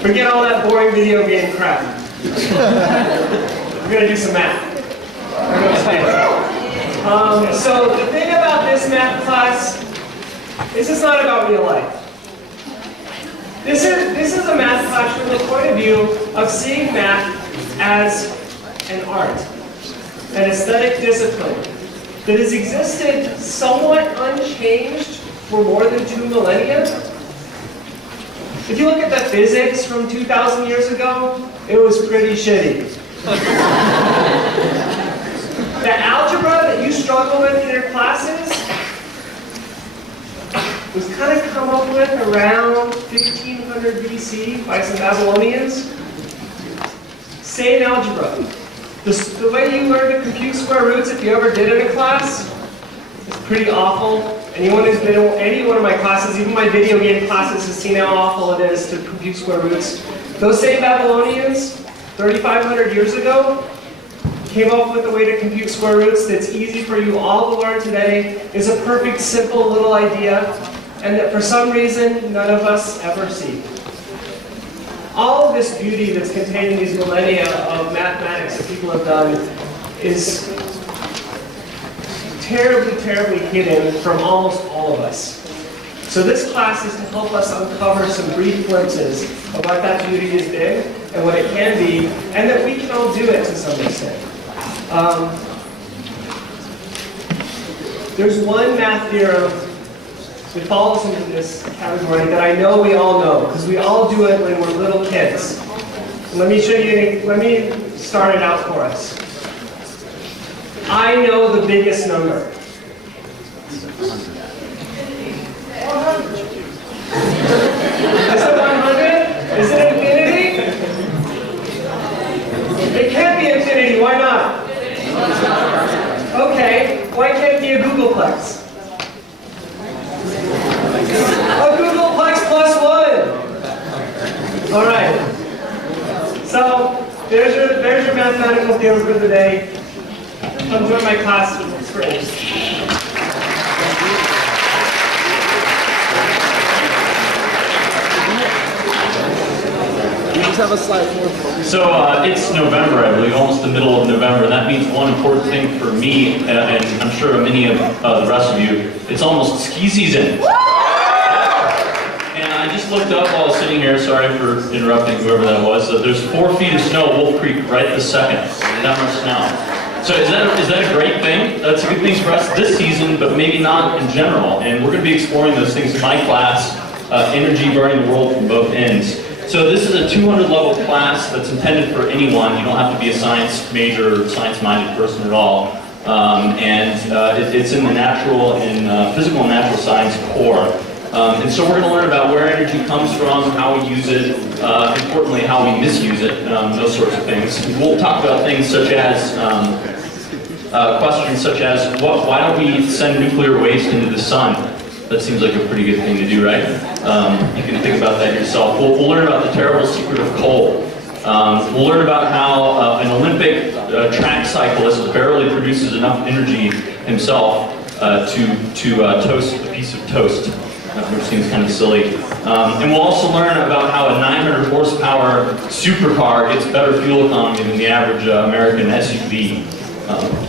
Forget all that boring video game crap. We're gonna do some math. So the thing about this math class is it's not about real life. This is a math class from the point of view of seeing math as an art, an aesthetic discipline that has existed somewhat unchanged for more than 2 millennia. If you look at the physics from 2,000 years ago, it was pretty shitty. The algebra that you struggle with in your classes was kind of come up with around 1500 BC by some Babylonians. Same algebra. The way you learn to compute square roots, if you ever did it in a class, is pretty awful. Anyone who's been in any one of my classes, even my video game classes, has seen how awful it is to compute square roots. Those same Babylonians, 3,500 years ago, came up with a way to compute square roots that's easy for you all to learn today, is a perfect, simple little idea, and that for some reason, none of us ever see. All of this beauty that's contained in these millennia of mathematics that people have done is terribly, terribly hidden from almost all of us. So this class is to help us uncover some brief glimpses of what that beauty has been and what it can be, and that we can all do it to some extent. There's one math theorem that falls into this category that I know we all know, because we all do it when we're little kids. And let me start it out for us. I know the biggest number. Is it 100? Is it infinity? It can't be infinity, why not? Okay, why can't it be a Googleplex? A Googleplex plus 1! Alright. So, there's your mathematical theorem for the day. Come join my class with experience. We just have a slide more. So it's November, I believe, almost the middle of November. That means one important thing for me, and I'm sure many of the rest of you, it's almost ski season. And I just looked up while I was sitting here, sorry for interrupting whoever that was. There's 4 feet of snow at Wolf Creek right this second. That much snow. So is that a great thing? That's a good thing for us this season, but maybe not in general. And we're going to be exploring those things in my class, energy burning the world from both ends. So this is a 200 level class that's intended for anyone. You don't have to be a science major or science-minded person at all. It's in the natural and physical and natural science core. And so we're going to learn about where energy comes from, how we use it, importantly how we misuse it, those sorts of things. We'll talk about things such as questions such as why don't we send nuclear waste into the sun? That seems like a pretty good thing to do, right? You can think about that yourself. We'll learn about the terrible secret of coal. We'll learn about how an Olympic track cyclist barely produces enough energy himself to toast a piece of toast, which seems kind of silly. And we'll also learn about how a 900 horsepower supercar gets better fuel economy than the average American SUV.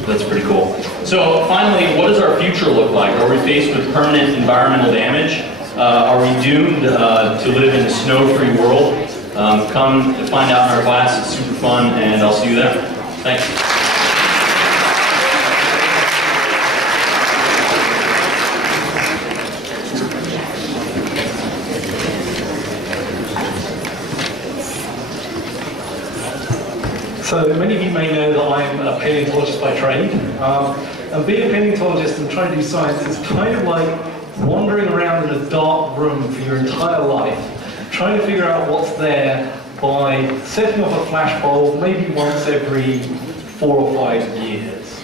That's pretty cool. So finally, what does our future look like? Are we faced with permanent environmental damage? Are we doomed to live in a snow-free world? Come find out in our class. It's super fun, and I'll see you there. Thanks. So many of you may know that I'm a paleontologist by trade. And being a paleontologist and trying to do science is kind of like wandering around in a dark room for your entire life, trying to figure out what's there by setting off a flashbulb maybe once every 4 or 5 years.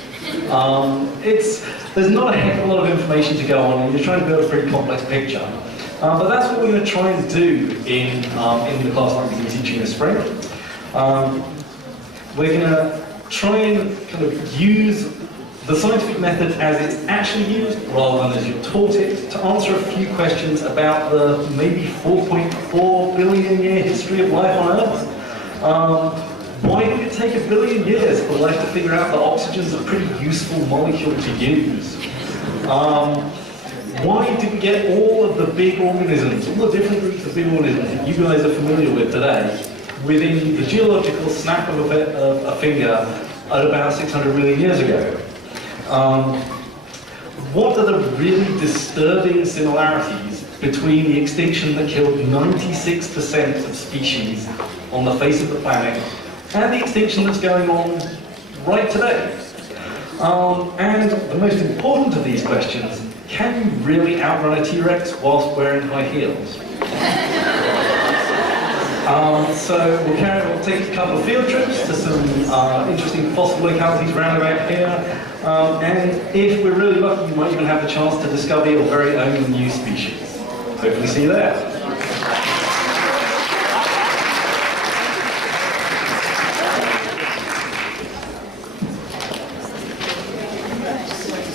There's not a heck of a lot of information to go on, and you're trying to build a pretty complex picture. But that's what we're going to try and do in the class that we're going to be teaching this spring. We're going to try and kind of use the scientific method as it's actually used, rather than as you're taught it, to answer a few questions about the maybe 4.4 billion year history of life on Earth. Why did it take 1 billion years for life to figure out that oxygen's a pretty useful molecule to use? Why did we get all of the big organisms, all the different groups of big organisms that you guys are familiar with today, within the geological snap of a finger at about 600 million years ago? What are the really disturbing similarities between the extinction that killed 96% of species on the face of the planet and the extinction that's going on right today? And the most important of these questions, can you really outrun a T-Rex whilst wearing high heels? So we'll take a couple of field trips to some interesting fossil localities around about here. And if we're really lucky, you might even have the chance to discover your very own new species. Hopefully see you there.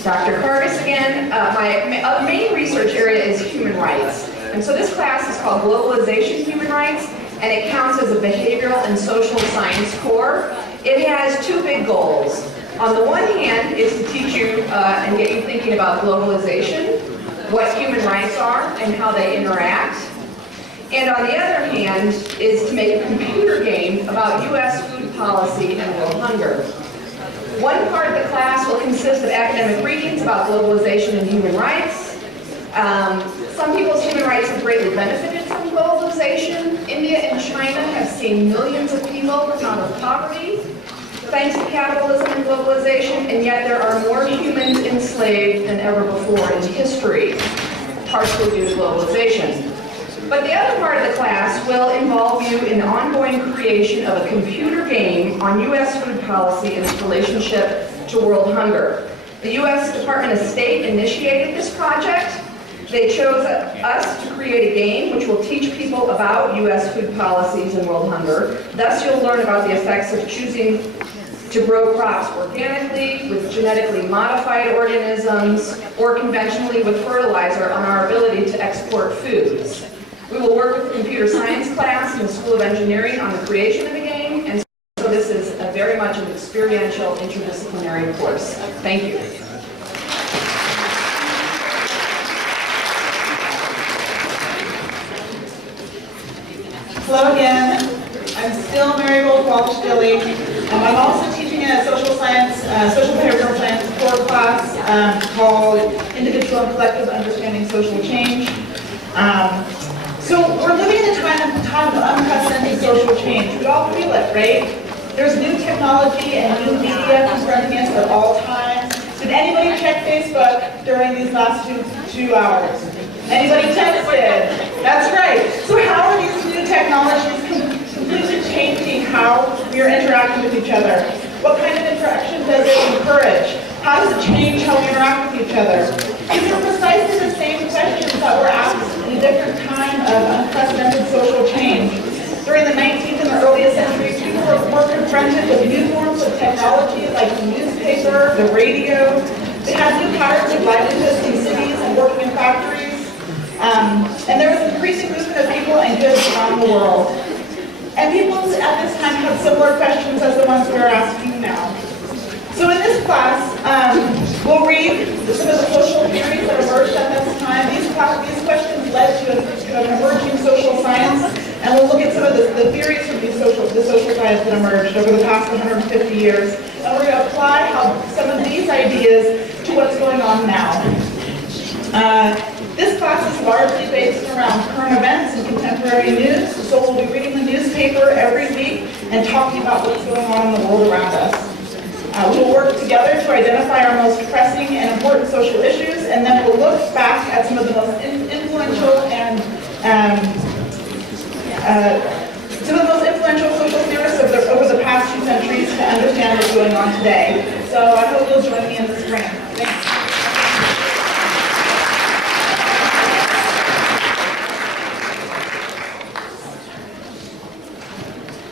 Dr. Curtis again. My main research area is human rights. And so this class is called Globalization Human Rights, and it counts as a behavioral and social science core. It has two big goals. On the one hand, is to teach you and get you thinking about globalization, what human rights are and how they interact. And on the other hand, is to make a computer game about U.S. food policy and world hunger. One part of the class will consist of academic readings about globalization and human rights. Some people's human rights have greatly benefited from globalization. India and China have seen millions of people come out of poverty thanks to capitalism and globalization, and yet there are more humans enslaved than ever before in history, partially due to globalization. But the other part of the class will involve you in the ongoing creation of a computer game on U.S. food policy and its relationship to world hunger. The U.S. Department of State initiated this project. They chose us to create a game which will teach people about U.S. food policies and world hunger. Thus, you'll learn about the effects of choosing to grow crops organically, with genetically modified organisms, or conventionally with fertilizer on our ability to export foods. We will work with the computer science class in the School of Engineering on the creation of the game, and so this is very much an experiential, interdisciplinary course. Thank you. Hello again. I'm still Marigold Walsh-Dilley. I'm also teaching a social behavioral science core class called Individual and Collective Understanding Social Change. So we're living in a time of unprecedented social change. We all feel it, right? There's new technology and new media confronting us at all times. Did anybody check Facebook during these last two hours? Anybody texted? That's right. So how are these new technologies completely changing how we are interacting with each other? What kind of interaction does it encourage? How does it change how we interact with each other? These are precisely the same questions that were asked in a different time of unprecedented social change. During the 19th and the earliest centuries, people were confronted with new forms of technology like the newspaper, the radio. They had new patterns of livelihoods in cities and working in factories. And there was an increasing movement of people and goods around the world. And people at this time had similar questions as the ones we are asking now. So in this class, we'll read some of the social theories that emerged at this time. These questions led to an emerging social science, and we'll look at some of the theories from the social science that emerged over the past 150 years. And we're going to apply some of these ideas to what's going on now. This class is largely based around current events and contemporary news, so we'll be reading the newspaper every week and talking about what's going on in the world around us. We'll work together to identify our most pressing and important social issues, and then we'll look back at some of the most influential and past 2 centuries to understand what's going on today. So I hope you'll join me in the spring. Thanks.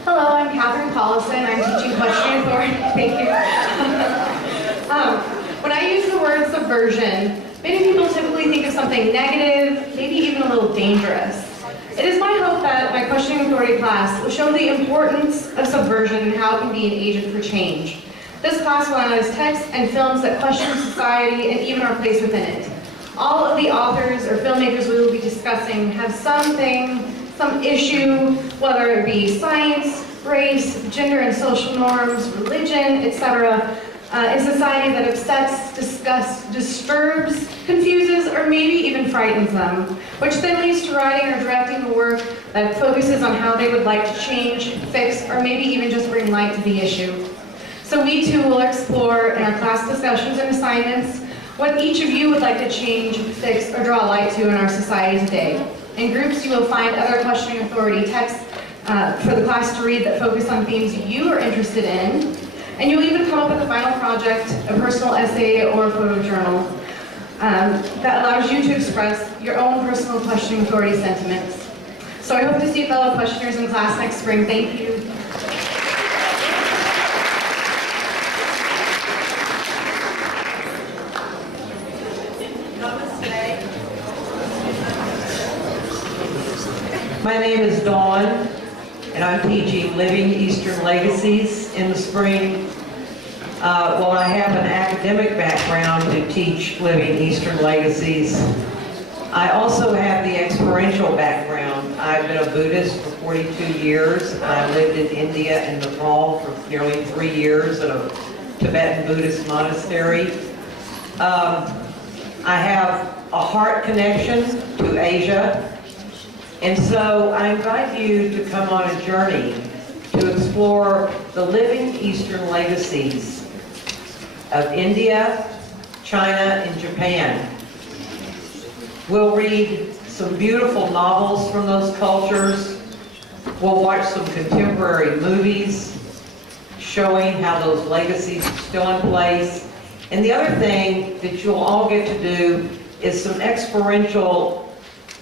Hello, I'm Catherine Collison. I'm teaching question authority. Thank you. When I use the word subversion, many people typically think of something negative, maybe even a little dangerous. It is my hope that my questioning authority class will show the importance of subversion and how it can be an agent for change. This class will analyze texts and films that question society and even our place within it. All of the authors or filmmakers we will be discussing have something, some issue, whether it be science, race, gender and social norms, religion, etc., in society that upsets, disgusts, disturbs, confuses, or maybe even frightens them, which then leads to writing or directing the work that focuses on how they would like to change, fix, or maybe even just bring light to the issue. So we too will explore in our class discussions and assignments what each of you would like to change, fix, or draw light to in our society today. In groups, you will find other questioning authority texts for the class to read that focus on themes you are interested in, and you'll even come up with a final project, a personal essay, or a photojournal that allows you to express your own personal questioning authority sentiments. So I hope to see fellow questioners in class next spring. Thank you. My name is Dawn, and I'm teaching Living Eastern Legacies in the spring. While I have an academic background to teach Living Eastern Legacies, I also have the experiential background. I've been a Buddhist for 42 years. I lived in India and Nepal for nearly 3 years at a Tibetan Buddhist monastery. I have a heart connection to Asia. And so I invite you to come on a journey to explore the living Eastern legacies of India, China, and Japan. We'll read some beautiful novels from those cultures. We'll watch some contemporary movies showing how those legacies are still in place. And the other thing that you'll all get to do is some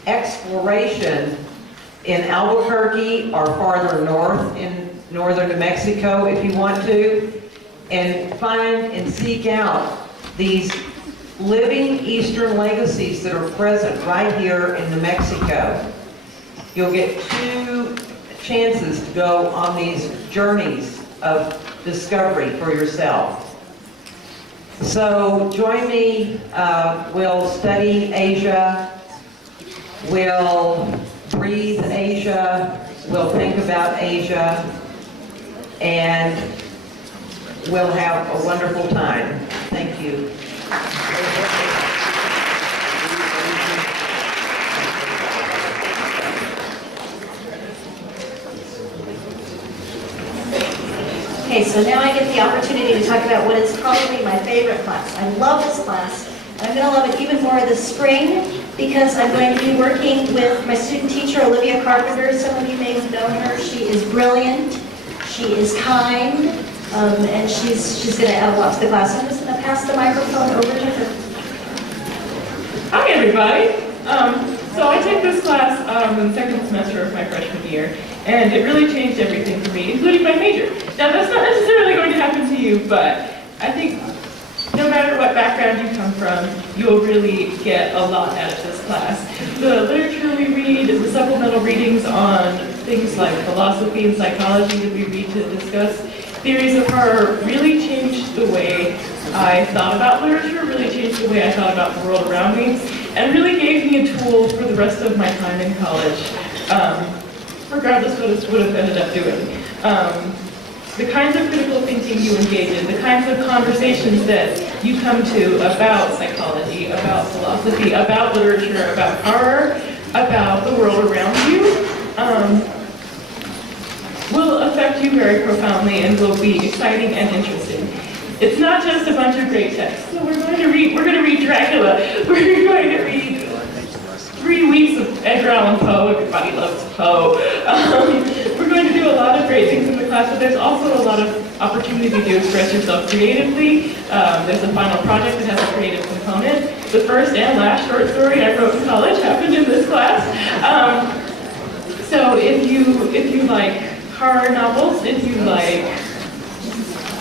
exploration in Albuquerque or farther north in northern New Mexico if you want to, and find and seek out these living Eastern legacies that are present right here in New Mexico. You'll get 2 chances to go on these journeys of discovery for yourself. So join me. We'll study Asia. We'll breathe Asia, we'll think about Asia, and we'll have a wonderful time. Thank you. Okay, so now I get the opportunity to talk about what is probably my favorite class. I love this class, and I'm going to love it even more this spring because I'm going to be working with my student teacher, Olivia Carpenter. Some of you may have known her. She is brilliant, she is kind, and she's going to add a lot to the class. I'm just going to pass the microphone over to her. Hi, everybody. So I take this class in the second semester of my freshman year, and it really changed everything for me, including my major. Now, that's not necessarily going to happen to you, but I think no matter what background you come from, you'll really get a lot out of this class. The literature we read, the supplemental readings on things like philosophy and psychology that we read to discuss theories of horror really changed the way I thought about literature, really changed the way I thought about the world around me, and really gave me a tool for the rest of my time in college, regardless what it would have ended up doing. The kinds of critical thinking you engage in, the kinds of conversations that you come to about psychology, about philosophy, about literature, about horror, about the world around you, will affect you very profoundly and will be exciting and interesting. It's not just a bunch of great texts. So we're going to read Dracula. We're going to read 3 weeks of Edgar Allan Poe. Everybody loves Poe. we're going to do a lot of great things in the class, but there's also a lot of opportunity to express yourself creatively. There's a final project that has a creative component. The first and last short story I wrote in college happened in this class. So if you like horror novels, if you like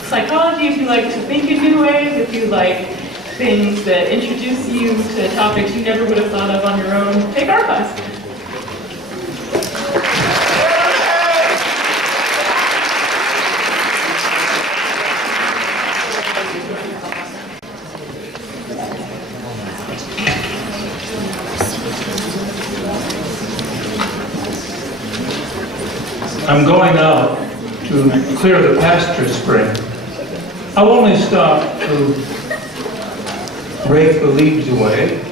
psychology, if you like to think in new ways, if you like things that introduce you to topics you never would have thought of on your own, take our class. I'm going out to clear the pasture spring. I'll only stop to rake the leaves away,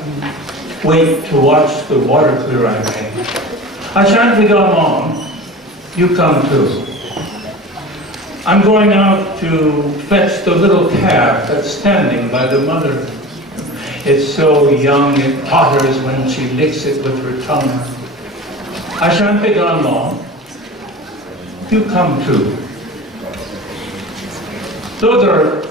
wait to watch the water clear I may. I shan't be gone long, you come too. I'm going out to fetch the little calf that's standing by the mother. It's so young it totters when she licks it with her tongue. I shan't be gone long, you come too. Those are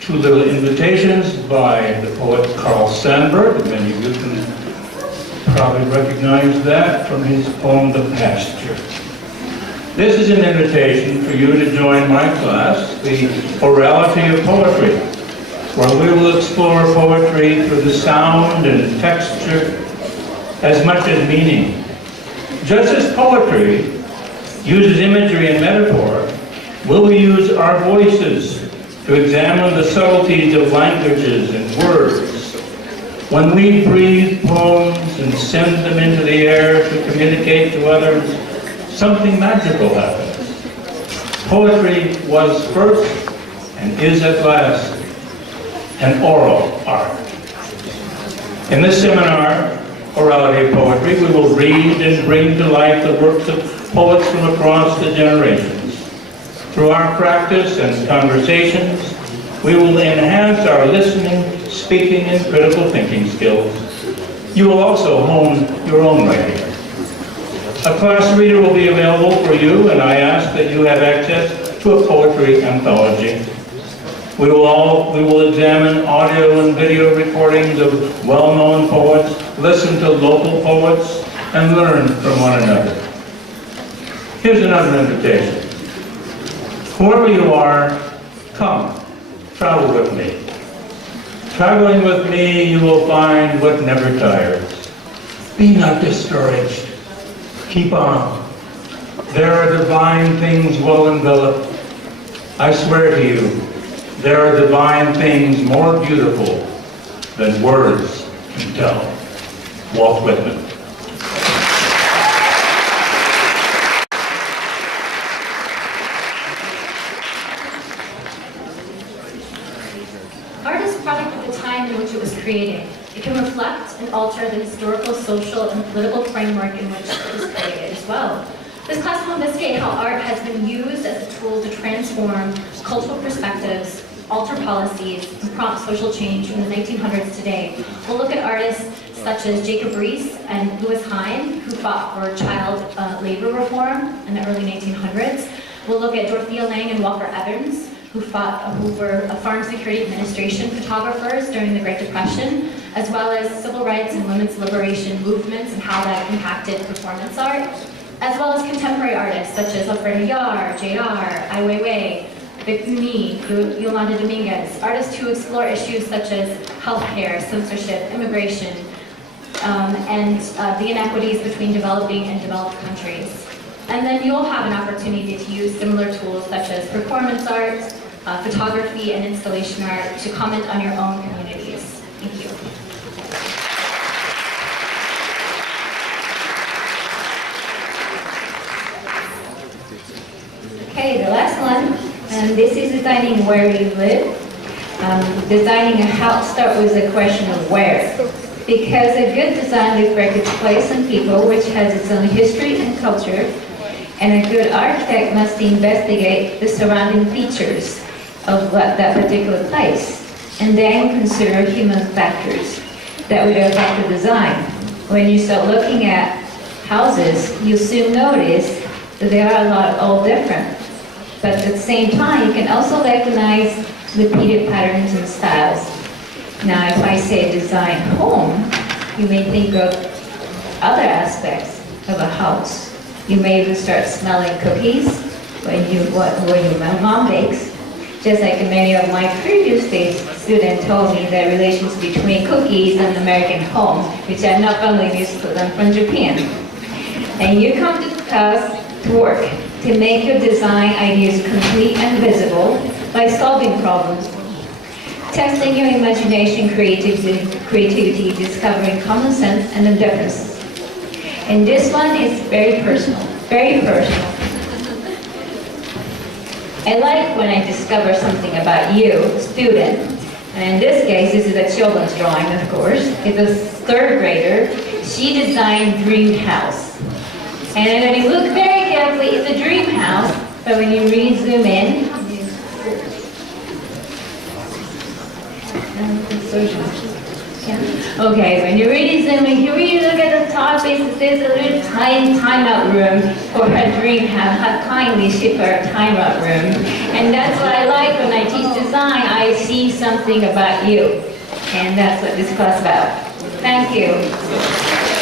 two little invitations by the poet Carl Sandburg. Many of you can probably recognize that from his poem, The Pasture. This is an invitation for you to join my class, the Orality of Poetry, where we will explore poetry through the sound and texture as much as meaning. Just as poetry uses imagery and metaphor, will we use our voices to examine the subtleties of languages and words. When we breathe poems and send them into the air to communicate to others, something magical happens. Poetry was first and is at last an oral art. In this seminar, Orality of Poetry, we will read and bring to life the works of poets from across the generations. Through our practice and conversations, we will enhance our listening, speaking, and critical thinking skills. You will also hone your own writing. A class reader will be available for you, and I ask that you have access to a poetry anthology. We will examine audio and video recordings of well-known poets, listen to local poets, and learn from one another. Here's another invitation. Whoever you are, come, travel with me. Traveling with me, you will find what never tires. Be not discouraged. Keep on. There are divine things well enveloped. I swear to you, there are divine things more beautiful than words can tell. Walt Whitman. Art is a product of the time in which it was created. It can reflect and alter the historical, social, and political framework in which it was created as well. This class will investigate how art has been used as a tool to transform cultural perspectives, alter policies, and prompt social change from the 1900s to today. We'll look at artists such as Jacob Riis and Louis Hine, who fought for child labor reform in the early 1900s. We'll look at Dorothea Lange and Walker Evans, who were farm security administration photographers during the Great Depression, as well as civil rights and women's liberation movements and how that impacted performance art, as well as contemporary artists such as Alfredo Yar, J.R., Ai Weiwei, Vic Uni, Yolanda Dominguez, artists who explore issues such as healthcare, censorship, immigration, and the inequities between developing and developed countries. And then you'll have an opportunity to use similar tools such as performance art, photography, and installation art to comment on your own communities. Thank you. Okay, the last one, and this is designing where you live. Designing a house starts with the question of where. Because a good design reflects its place and people, which has its own history and culture, and a good architect must investigate the surrounding features of that particular place, and then consider human factors that would affect the design. When you start looking at houses, you'll soon notice So they are a lot all different. But at the same time, you can also recognize repeated patterns and styles. Now, if I say design home, you may think of other aspects of a house. You may even start smelling cookies when your mom bakes. Just like many of my previous students told me the relations between cookies and American home, which are not only used for them from Japan. And you come to class to work to make your design ideas complete and visible by solving problems, testing your imagination, creativity, discovering common sense and the differences. And this one is very personal, very personal. I like when I discover something about you, student. And in this case, this is a children's drawing, of course. It's a third grader. She designed dream house. And when you look very carefully, it's a dream house, but when you really zoom in, okay, when you really zoom in, you really look at the top, there's a little tiny timeout room for her dream house. How kindly she put her timeout room. And that's what I like when I teach design. I see something about you. And that's what this class is about. Thank you.